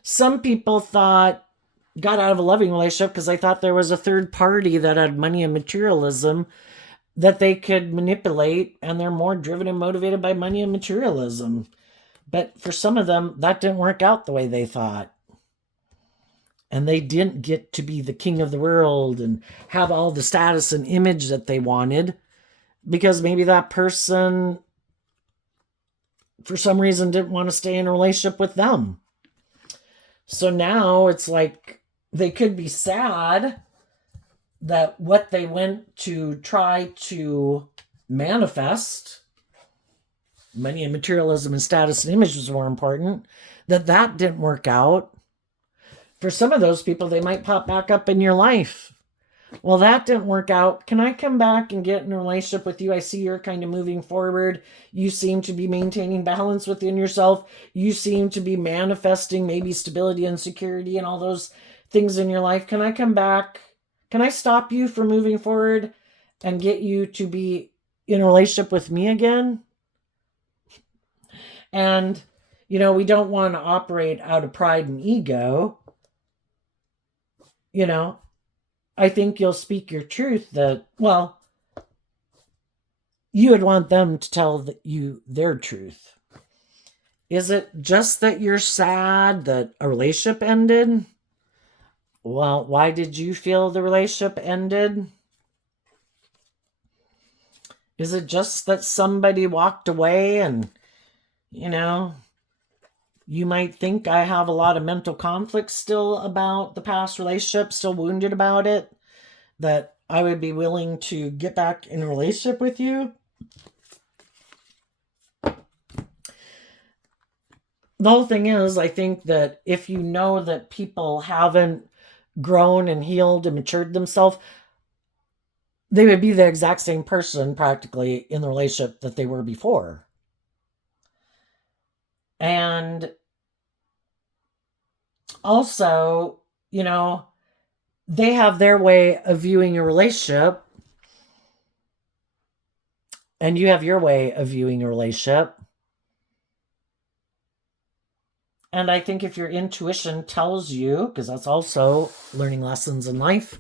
Some people got out of a loving relationship because they thought there was a third party that had money and materialism that they could manipulate, and they're more driven and motivated by money and materialism. But for some of them, that didn't work out the way they thought. And they didn't get to be the king of the world and have all the status and image that they wanted because maybe that person, for some reason, didn't want to stay in a relationship with them. So now it's like they could be sad that what they went to try to manifest, money and materialism and status and image was more important, that didn't work out. For some of those people, they might pop back up in your life. Well, that didn't work out. Can I come back and get in a relationship with you? I see you're kind of moving forward. You seem to be maintaining balance within yourself. You seem to be manifesting maybe stability and security and all those things in your life. Can I come back? Can I stop you from moving forward and get you to be in a relationship with me again? And, you know, we don't want to operate out of pride and ego. You know, I think you'll speak your truth that, well, you would want them to tell you their truth. Is it just that you're sad that a relationship ended? Well, why did you feel the relationship ended? Is it just that somebody walked away and, you know, you might think I have a lot of mental conflict still about the past relationship, still wounded about it, that I would be willing to get back in a relationship with you? The whole thing is, I think that if you know that people haven't grown and healed and matured themselves, they would be the exact same person practically in the relationship that they were before. And also, you know, they have their way of viewing a relationship, and you have your way of viewing a relationship. And I think if your intuition tells you, because that's also learning lessons in life,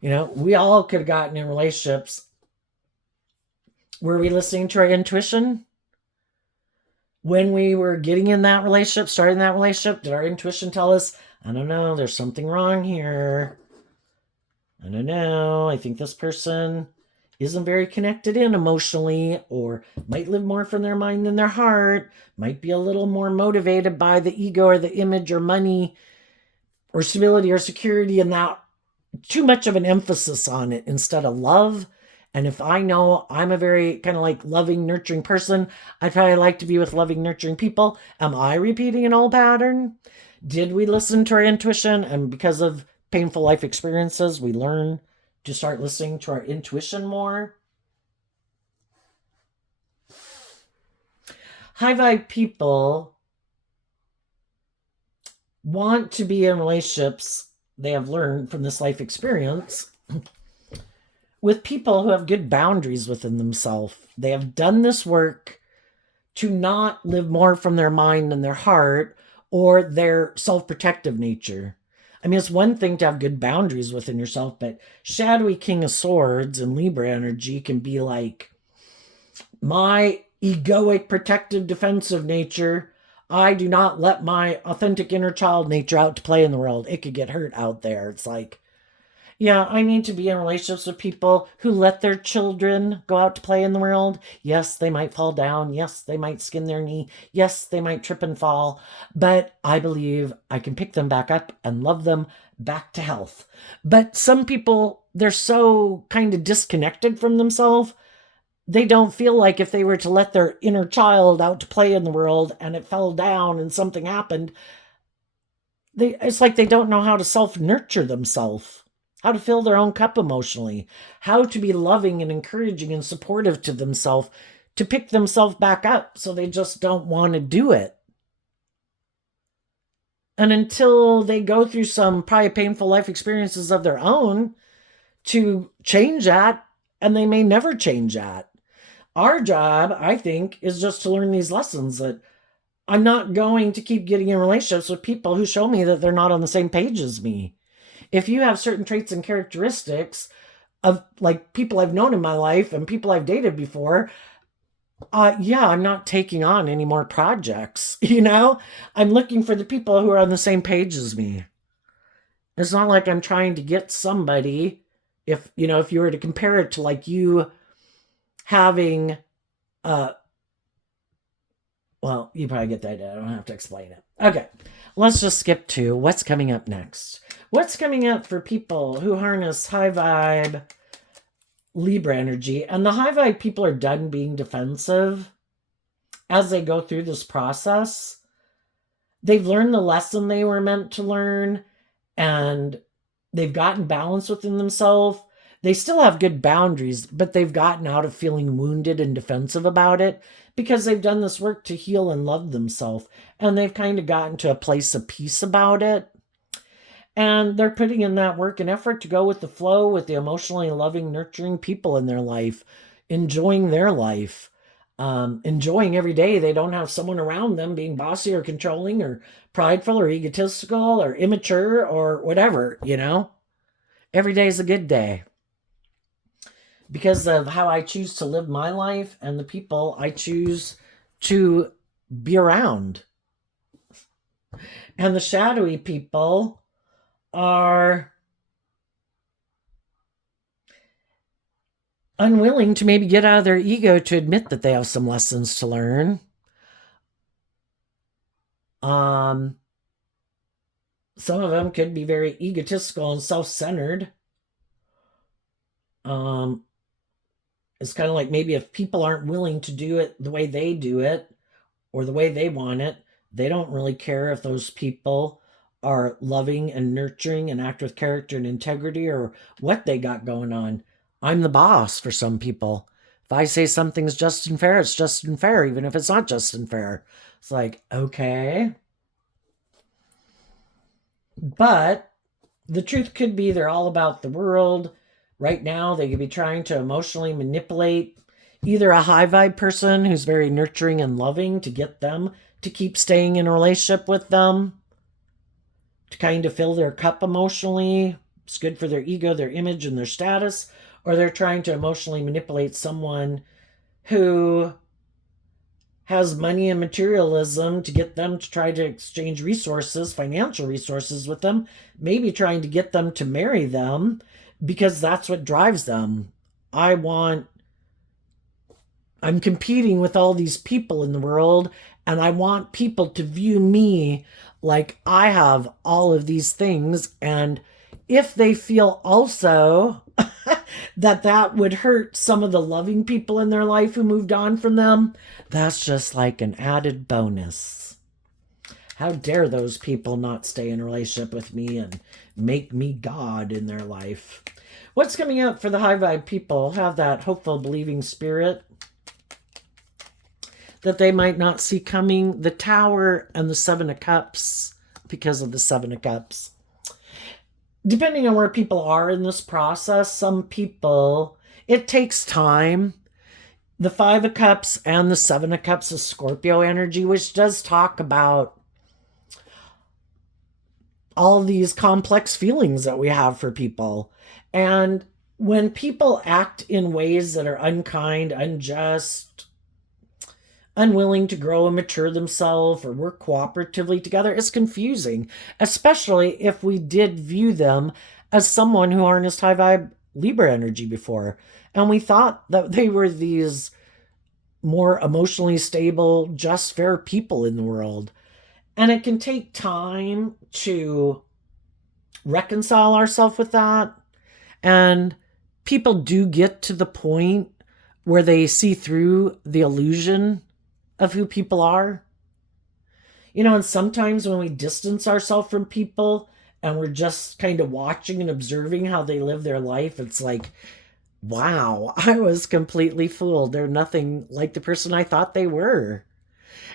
you know, we all could have gotten in relationships. Were we listening to our intuition? When we were getting in that relationship, starting that relationship, did our intuition tell us, I don't know, there's something wrong here. I don't know. I think this person isn't very connected in emotionally, or might live more from their mind than their heart, might be a little more motivated by the ego or the image or money or stability or security, and that too much of an emphasis on it instead of love. And if I know I'm a very kind of like loving, nurturing person, I'd probably like to be with loving, nurturing people. Am I repeating an old pattern? Did we listen to our intuition? And because of painful life experiences, we learn to start listening to our intuition more. High vibe people want to be in relationships they have learned from this life experience with people who have good boundaries within themselves. They have done this work to not live more from their mind and their heart or their self-protective nature. I mean, it's one thing to have good boundaries within yourself, but shadowy King of Swords and Libra energy can be like, my egoic, protective, defensive nature, I do not let my authentic inner child nature out to play in the world. It could get hurt out there. It's like, yeah, I need to be in relationships with people who let their children go out to play in the world. Yes, they might fall down. Yes, they might skin their knee. Yes, they might trip and fall. But I believe I can pick them back up and love them back to health. But some people, they're so kind of disconnected from themselves. They don't feel like if they were to let their inner child out to play in the world and it fell down and something happened, it's like they don't know how to self-nurture themselves, how to fill their own cup emotionally, how to be loving and encouraging and supportive to themselves, to pick themselves back up, so they just don't want to do it. And until they go through some probably painful life experiences of their own to change that, and they may never change that. Our job, I think, is just to learn these lessons that I'm not going to keep getting in relationships with people who show me that they're not on the same page as me. If you have certain traits and characteristics of like people I've known in my life and people I've dated before, yeah, I'm not taking on any more projects. I'm looking for the people who are on the same page as me. It's not like I'm trying to get somebody. If you were to compare it to like you having, well, you probably get the idea. I don't have to explain it. Okay, let's just skip to what's coming up next. What's coming up for people who harness high vibe Libra energy? And the high vibe people are done being defensive as they go through this process. They've learned the lesson they were meant to learn, and they've gotten balance within themselves. They still have good boundaries, but they've gotten out of feeling wounded and defensive about it because they've done this work to heal and love themselves, and they've kind of gotten to a place of peace about it. And they're putting in that work and effort to go with the flow with the emotionally loving, nurturing people in their life, enjoying their life, enjoying every day they don't have someone around them being bossy or controlling or prideful or egotistical or immature or whatever, Every day is a good day because of how I choose to live my life and the people I choose to be around. And the shadowy people are unwilling to maybe get out of their ego to admit that they have some lessons to learn. Some of them could be very egotistical and self-centered. It's kind of like maybe if people aren't willing to do it the way they do it or the way they want it, they don't really care if those people are loving and nurturing and act with character and integrity or what they got going on. I'm the boss for some people. If I say something's just and fair, it's just and fair, even if it's not just and fair. It's like, okay. But the truth could be they're all about the world. Right now, they could be trying to emotionally manipulate either a high vibe person who's very nurturing and loving to get them to keep staying in a relationship with them, to kind of fill their cup emotionally. It's good for their ego, their image, and their status. Or they're trying to emotionally manipulate someone who has money and materialism to get them to try to exchange resources, financial resources with them, maybe trying to get them to marry them because that's what drives them. I'm competing with all these people in the world, and I want people to view me like I have all of these things. And if they feel also that would hurt some of the loving people in their life who moved on from them, that's just like an added bonus. How dare those people not stay in a relationship with me and make me God in their life? What's coming up for the high vibe people? Have that hopeful, believing spirit that they might not see coming. The Tower and the Seven of Cups, because of the Seven of Cups. Depending on where people are in this process, some people, it takes time. The Five of Cups and the Seven of Cups is Scorpio energy, which does talk about all these complex feelings that we have for people. And when people act in ways that are unkind, unjust, unwilling to grow and mature themselves or work cooperatively together, it's confusing, especially if we did view them as someone who harnessed high vibe Libra energy before. And we thought that they were these more emotionally stable, just, fair people in the world. And it can take time to reconcile ourselves with that. And people do get to the point where they see through the illusion of who people are. And sometimes when we distance ourselves from people and we're just kind of watching and observing how they live their life, it's like, wow, I was completely fooled. They're nothing like the person I thought they were.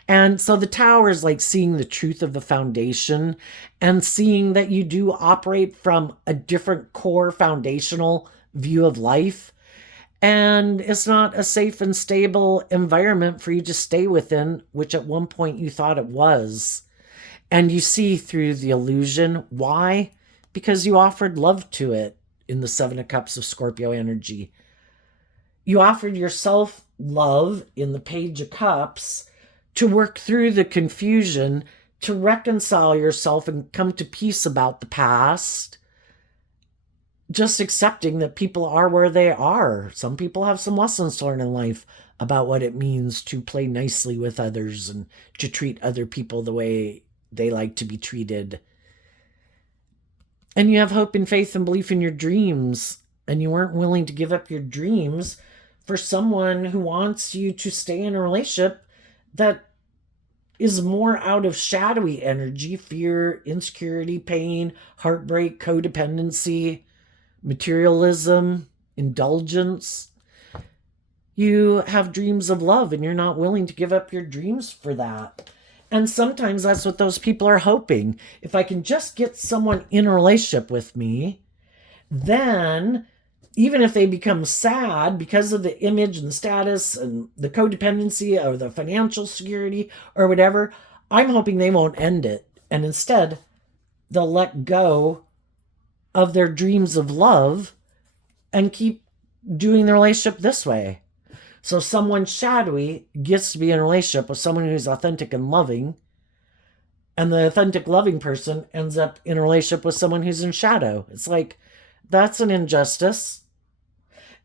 And so the Tower is like seeing the truth of the foundation and seeing that you do operate from a different core foundational view of life. And it's not a safe and stable environment for you to stay within, which at one point you thought it was. And you see through the illusion. Why? Because you offered love to it in the Seven of Cups of Scorpio energy. You offered yourself love in the Page of Cups to work through the confusion, to reconcile yourself and come to peace about the past. Just accepting that people are where they are. Some people have some lessons to learn in life about what it means to play nicely with others and to treat other people the way they like to be treated. And you have hope and faith and belief in your dreams, and you weren't willing to give up your dreams for someone who wants you to stay in a relationship that is more out of shadowy energy, fear, insecurity, pain, heartbreak, codependency, materialism, indulgence. You have dreams of love and you're not willing to give up your dreams for that. And sometimes that's what those people are hoping. If I can just get someone in a relationship with me, then even if they become sad because of the image and the status and the codependency or the financial security or whatever, I'm hoping they won't end it. And instead, they'll let go of their dreams of love and keep doing the relationship this way. So someone shadowy gets to be in a relationship with someone who's authentic and loving, and the authentic loving person ends up in a relationship with someone who's in shadow. It's like, that's an injustice.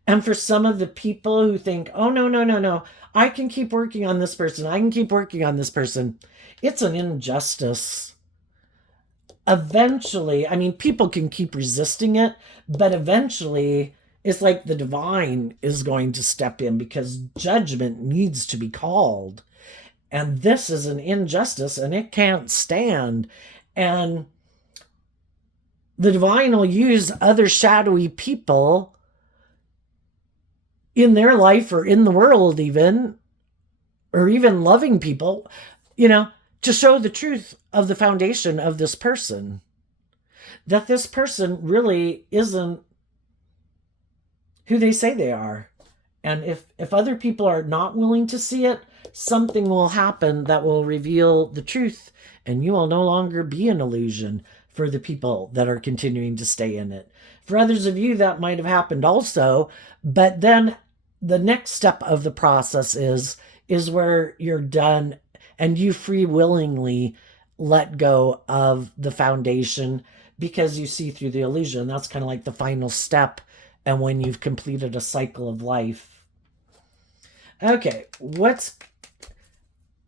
And for some of the people who think, oh, no, I can keep working on this person, it's an injustice. Eventually, people can keep resisting it, but eventually it's like the divine is going to step in because judgment needs to be called. And this is an injustice and it can't stand. And the divine will use other shadowy people in their life or in the world even, or even loving people, to show the truth of the foundation of this person. That this person really isn't who they say they are. And if other people are not willing to see it, something will happen that will reveal the truth, and you will no longer be an illusion for the people that are continuing to stay in it. For others of you, that might have happened also, but then the next step of the process is where you're done and you free willingly let go of the foundation because you see through the illusion. That's kind of like the final step and when you've completed a cycle of life. Okay,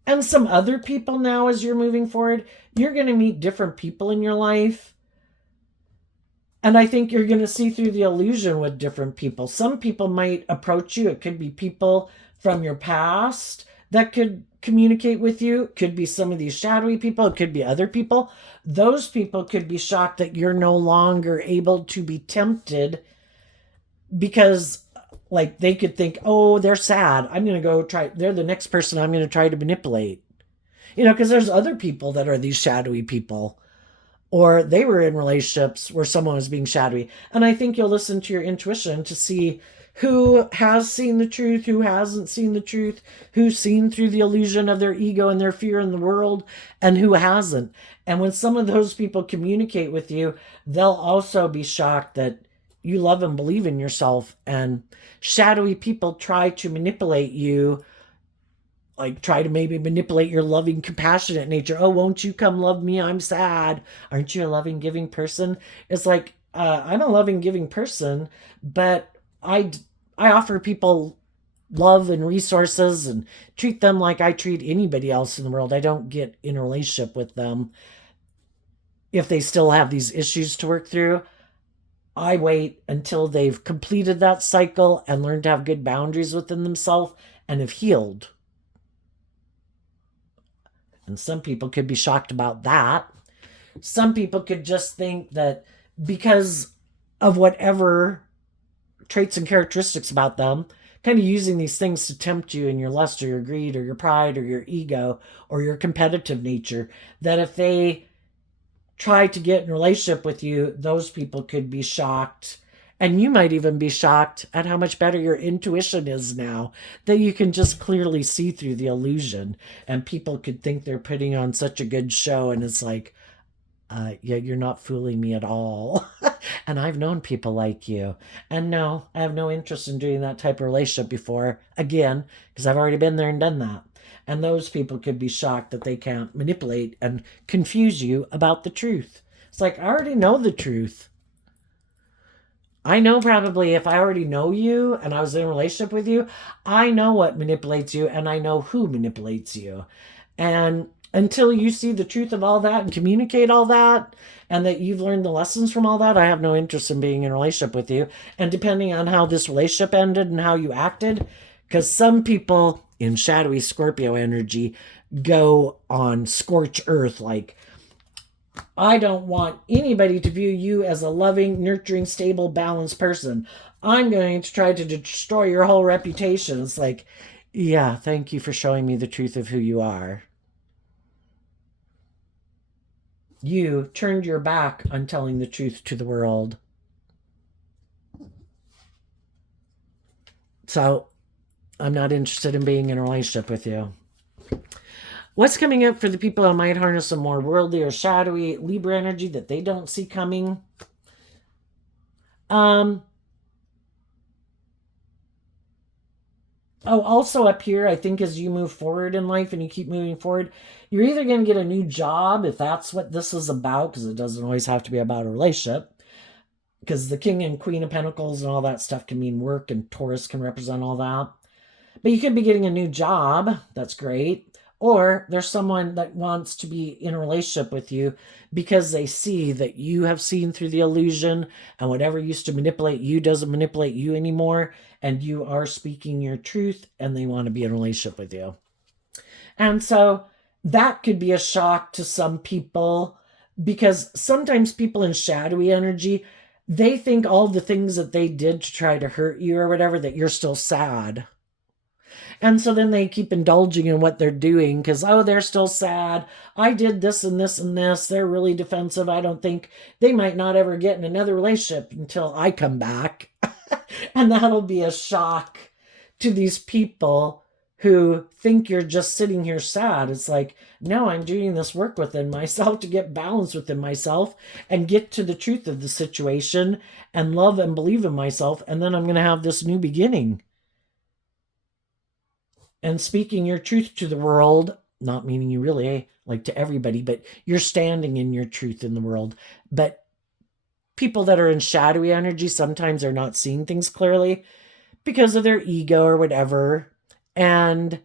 and some other people now as you're moving forward, you're going to meet different people in your life. And I think you're going to see through the illusion with different people. Some people might approach you. It could be people from your past that could communicate with you. It could be some of these shadowy people. It could be other people. Those people could be shocked that you're no longer able to be tempted because, like, they could think, oh, they're sad. I'm going to go try. They're the next person I'm going to try to manipulate. Because there's other people that are these shadowy people, or they were in relationships where someone was being shadowy. And I think you'll listen to your intuition to see who has seen the truth, who hasn't seen the truth, who's seen through the illusion of their ego and their fear in the world, and who hasn't. And when some of those people communicate with you, they'll also be shocked that you love and believe in yourself. And shadowy people try to manipulate you, like try to maybe manipulate your loving, compassionate nature. Oh, won't you come love me? I'm sad. Aren't you a loving, giving person? It's like, I'm a loving, giving person, but I offer people love and resources and treat them like I treat anybody else in the world. I don't get in a relationship with them if they still have these issues to work through. I wait until they've completed that cycle and learned to have good boundaries within themselves and have healed. And some people could be shocked about that. Some people could just think that because of whatever traits and characteristics about them, kind of using these things to tempt you in your lust or your greed or your pride or your ego or your competitive nature, that if they try to get in a relationship with you, those people could be shocked. And you might even be shocked at how much better your intuition is now, that you can just clearly see through the illusion. And people could think they're putting on such a good show, and it's like, yeah, you're not fooling me at all. And I've known people like you. And no, I have no interest in doing that type of relationship before, again, because I've already been there and done that. And those people could be shocked that they can't manipulate and confuse you about the truth. It's like, I already know the truth. I know probably if I already know you and I was in a relationship with you, I know what manipulates you and I know who manipulates you. And until you see the truth of all that and communicate all that, and that you've learned the lessons from all that, I have no interest in being in a relationship with you. And depending on how this relationship ended and how you acted, because some people in shadowy Scorpio energy go on scorch earth, like, I don't want anybody to view you as a loving, nurturing, stable, balanced person. I'm going to try to destroy your whole reputation. It's like, yeah, thank you for showing me the truth of who you are. You turned your back on telling the truth to the world. So I'm not interested in being in a relationship with you. What's coming up for the people who might harness some more worldly or shadowy Libra energy that they don't see coming? Also up here, I think as you move forward in life and you keep moving forward, you're either going to get a new job, if that's what this is about, because it doesn't always have to be about a relationship, because the King and Queen of Pentacles and all that stuff can mean work, and Taurus can represent all that. But you could be getting a new job. That's great. Or there's someone that wants to be in a relationship with you because they see that you have seen through the illusion, and whatever used to manipulate you doesn't manipulate you anymore, and you are speaking your truth, and they want to be in a relationship with you. And so that could be a shock to some people, because sometimes people in shadowy energy, they think all the things that they did to try to hurt you or whatever, that you're still sad. And so then they keep indulging in what they're doing because, oh, they're still sad. I did this and this and this. They're really defensive. I don't think they might not ever get in another relationship until I come back. And that'll be a shock to these people who think you're just sitting here sad. It's like, no, I'm doing this work within myself to get balance within myself and get to the truth of the situation and love and believe in myself. And then I'm going to have this new beginning. And speaking your truth to the world, not meaning you really, like to everybody, but you're standing in your truth in the world. But people that are in shadowy energy sometimes are not seeing things clearly because of their ego or whatever. And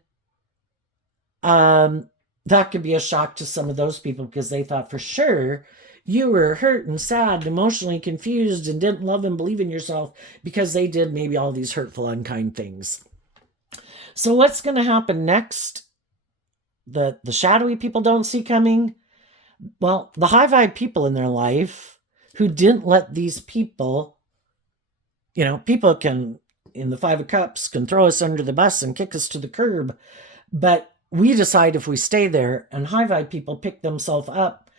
that could be a shock to some of those people because they thought for sure you were hurt and sad and emotionally confused and didn't love and believe in yourself because they did maybe all these hurtful, unkind things. So what's going to happen next? The shadowy people don't see coming. Well, the high vibe people in their life who didn't let these people, people can, in the Five of Cups, can throw us under the bus and kick us to the curb. But we decide if we stay there, and high vibe people pick themselves up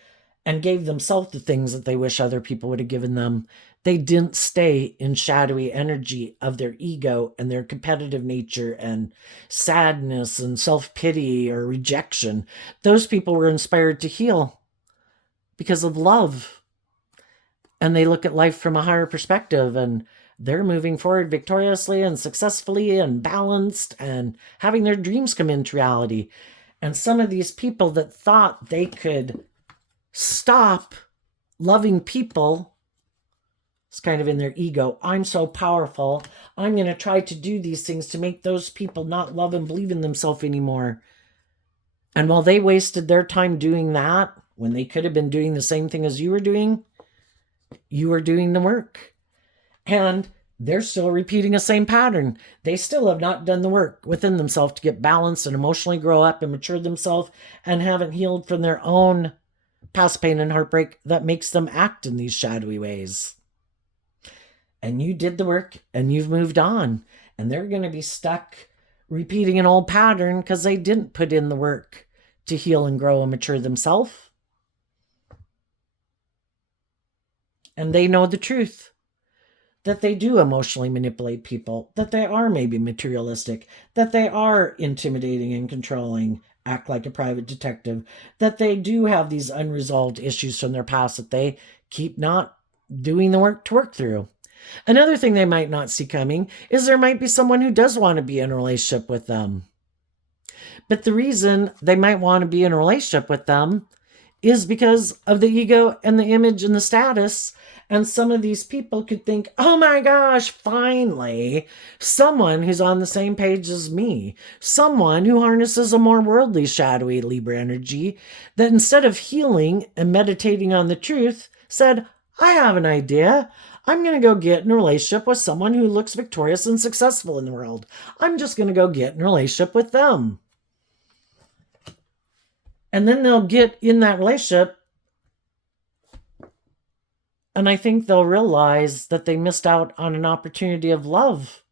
and gave themselves the things that they wish other people would have given them. They didn't stay in shadowy energy of their ego and their competitive nature and sadness and self-pity or rejection. Those people were inspired to heal because of love. And they look at life from a higher perspective, and they're moving forward victoriously and successfully and balanced and having their dreams come into reality. And some of these people that thought they could stop loving people, it's kind of in their ego. I'm so powerful. I'm going to try to do these things to make those people not love and believe in themselves anymore. And while they wasted their time doing that, when they could have been doing the same thing as you were doing the work. And they're still repeating the same pattern. They still have not done the work within themselves to get balanced and emotionally grow up and mature themselves, and haven't healed from their own past pain and heartbreak that makes them act in these shadowy ways. And you did the work and you've moved on, and they're going to be stuck repeating an old pattern because they didn't put in the work to heal and grow and mature themselves. And they know the truth, that they do emotionally manipulate people, that they are maybe materialistic, that they are intimidating and controlling, act like a private detective, that they do have these unresolved issues from their past that they keep not doing the work to work through. Another thing they might not see coming is there might be someone who does want to be in a relationship with them. But the reason they might want to be in a relationship with them is because of the ego and the image and the status. And some of these people could think, oh my gosh, finally, someone who's on the same page as me, someone who harnesses a more worldly, shadowy Libra energy, that instead of healing and meditating on the truth, said, I have an idea. I'm going to go get in a relationship with someone who looks victorious and successful in the world. I'm just going to go get in a relationship with them. And then they'll get in that relationship, and I think they'll realize that they missed out on an opportunity of love.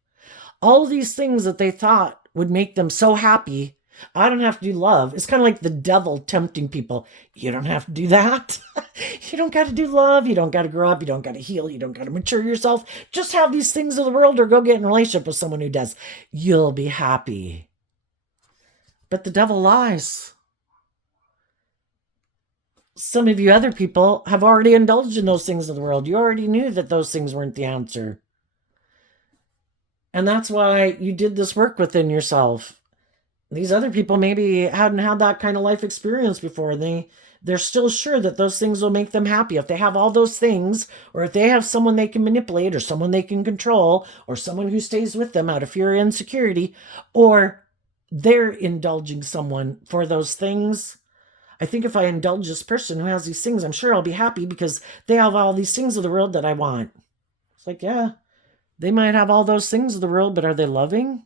All these things that they thought would make them so happy. I don't have to do love. It's kind of like the devil tempting people. You don't have to do that. You don't got to do love. You don't got to grow up. You don't got to heal. You don't got to mature yourself. Just have these things of the world, or go get in a relationship with someone who does. You'll be happy. But the devil lies. Some of you other people have already indulged in those things of the world. You already knew that those things weren't the answer. And that's why you did this work within yourself. These other people maybe hadn't had that kind of life experience before. They're still sure that those things will make them happy. If they have all those things, or if they have someone they can manipulate, or someone they can control, or someone who stays with them out of fear or insecurity, or they're indulging someone for those things. I think if I indulge this person who has these things, I'm sure I'll be happy because they have all these things of the world that I want. It's like, yeah, they might have all those things of the world, but are they loving?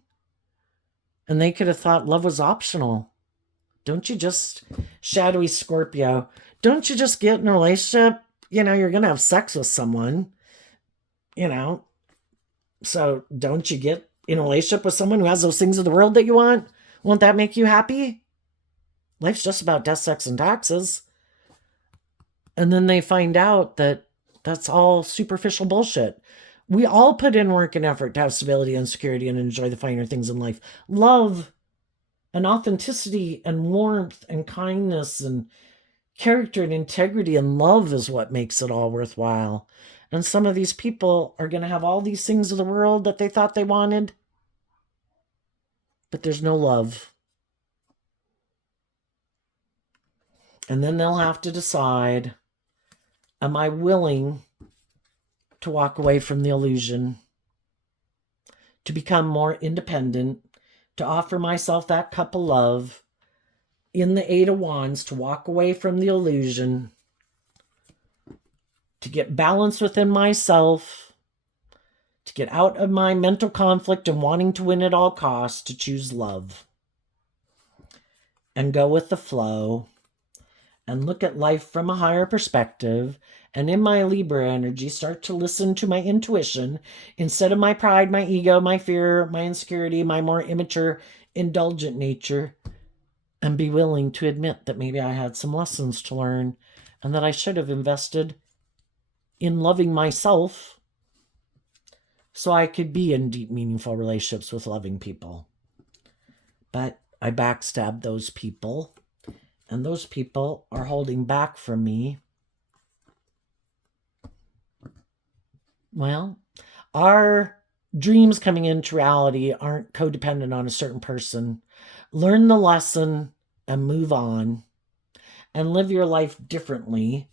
And they could have thought love was optional. Don't you just, shadowy Scorpio, don't you just get in a relationship? You're going to have sex with someone, So don't you get in a relationship with someone who has those things of the world that you want? Won't that make you happy? Life's just about death, sex, and taxes. And then they find out that that's all superficial bullshit. We all put in work and effort to have stability and security and enjoy the finer things in life. Love and authenticity and warmth and kindness and character and integrity and love is what makes it all worthwhile. And some of these people are going to have all these things of the world that they thought they wanted, but there's no love. And then they'll have to decide, am I willing to walk away from the illusion, to become more independent, to offer myself that cup of love in the Eight of Wands, to walk away from the illusion, to get balance within myself, to get out of my mental conflict and wanting to win at all costs, to choose love and go with the flow and look at life from a higher perspective. And in my Libra energy, start to listen to my intuition instead of my pride, my ego, my fear, my insecurity, my more immature, indulgent nature, and be willing to admit that maybe I had some lessons to learn and that I should have invested in loving myself so I could be in deep, meaningful relationships with loving people. But I backstabbed those people, and those people are holding back from me. Well, our dreams coming into reality aren't codependent on a certain person. Learn the lesson and move on and live your life differently,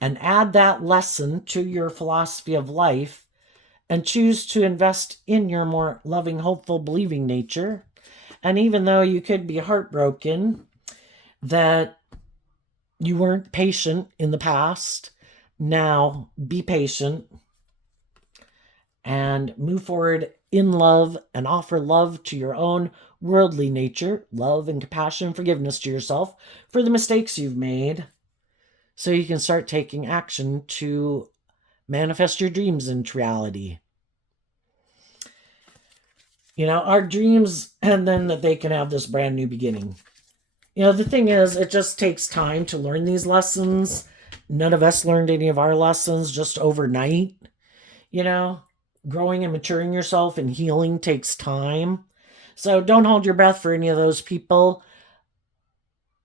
and add that lesson to your philosophy of life and choose to invest in your more loving, hopeful, believing nature. And even though you could be heartbroken that you weren't patient in the past, now be patient and move forward in love and offer love to your own worldly nature, love and compassion and forgiveness to yourself for the mistakes you've made, so you can start taking action to manifest your dreams into reality. You know, our dreams, and then that they can have this brand new beginning. You know, the thing is, it just takes time to learn these lessons. None of us learned any of our lessons just overnight. You know, growing and maturing yourself and healing takes time. So don't hold your breath for any of those people.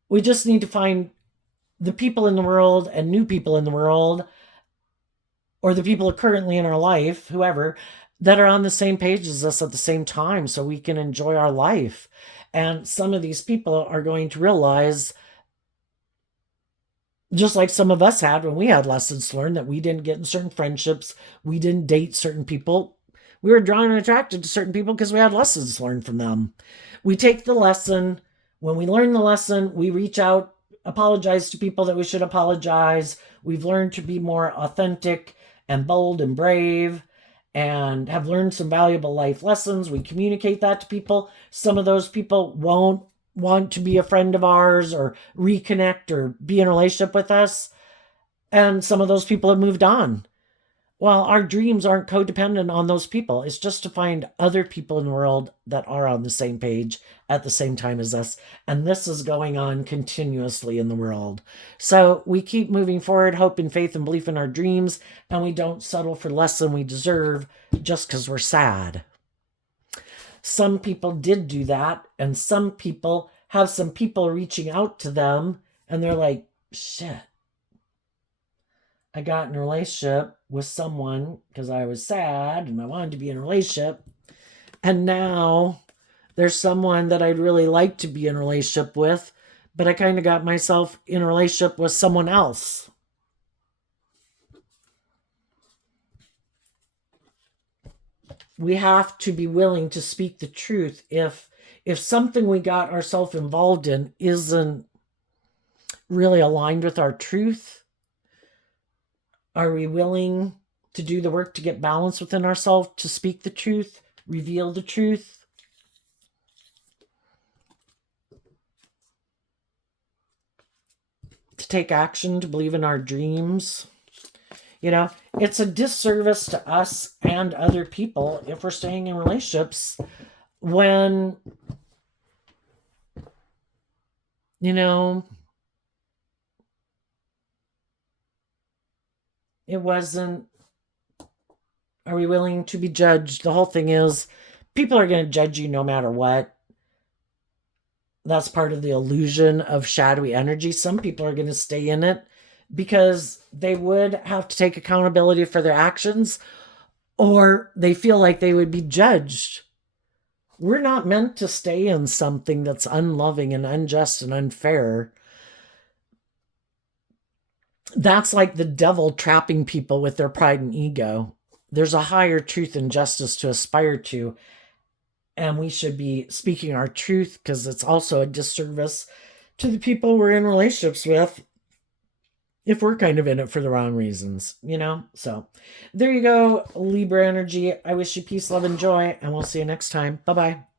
We just need to find the people in the world and new people in the world, or the people currently in our life, whoever, that are on the same page as us at the same time so we can enjoy our life. And some of these people are going to realize, just like some of us had when we had lessons to learn, that we didn't get in certain friendships, we didn't date certain people. We were drawn and attracted to certain people because we had lessons to learn from them. We take the lesson. When we learn the lesson, we reach out, apologize to people that we should apologize. We've learned to be more authentic and bold and brave, and have learned some valuable life lessons. We communicate that to people. Some of those people won't want to be a friend of ours or reconnect or be in a relationship with us. And some of those people have moved on. Well, our dreams aren't codependent on those people. It's just to find other people in the world that are on the same page at the same time as us. And this is going on continuously in the world. So we keep moving forward, hope and faith and belief in our dreams, and we don't settle for less than we deserve just because we're sad. Some people did do that, and some people have some people reaching out to them, and they're like, shit. I got in a relationship with someone because I was sad and I wanted to be in a relationship. And now there's someone that I'd really like to be in a relationship with, but I kind of got myself in a relationship with someone else. We have to be willing to speak the truth. If something we got ourselves involved in isn't really aligned with our truth, are we willing to do the work to get balance within ourselves, to speak the truth, reveal the truth? To take action, to believe in our dreams? You know, it's a disservice to us and other people if we're staying in relationships when, you know, it wasn't, are we willing to be judged? The whole thing is, people are going to judge you no matter what. That's part of the illusion of shadowy energy. Some people are going to stay in it because they would have to take accountability for their actions, or they feel like they would be judged. We're not meant to stay in something that's unloving and unjust and unfair. That's like the devil trapping people with their pride and ego. there's a higher truth and justice to aspire to, and we should be speaking our truth, because it's also a disservice to the people we're in relationships with if we're kind of in it for the wrong reasons, you know? So there you go, Libra energy. I wish you peace, love, and joy, and we'll see you next time. Bye bye.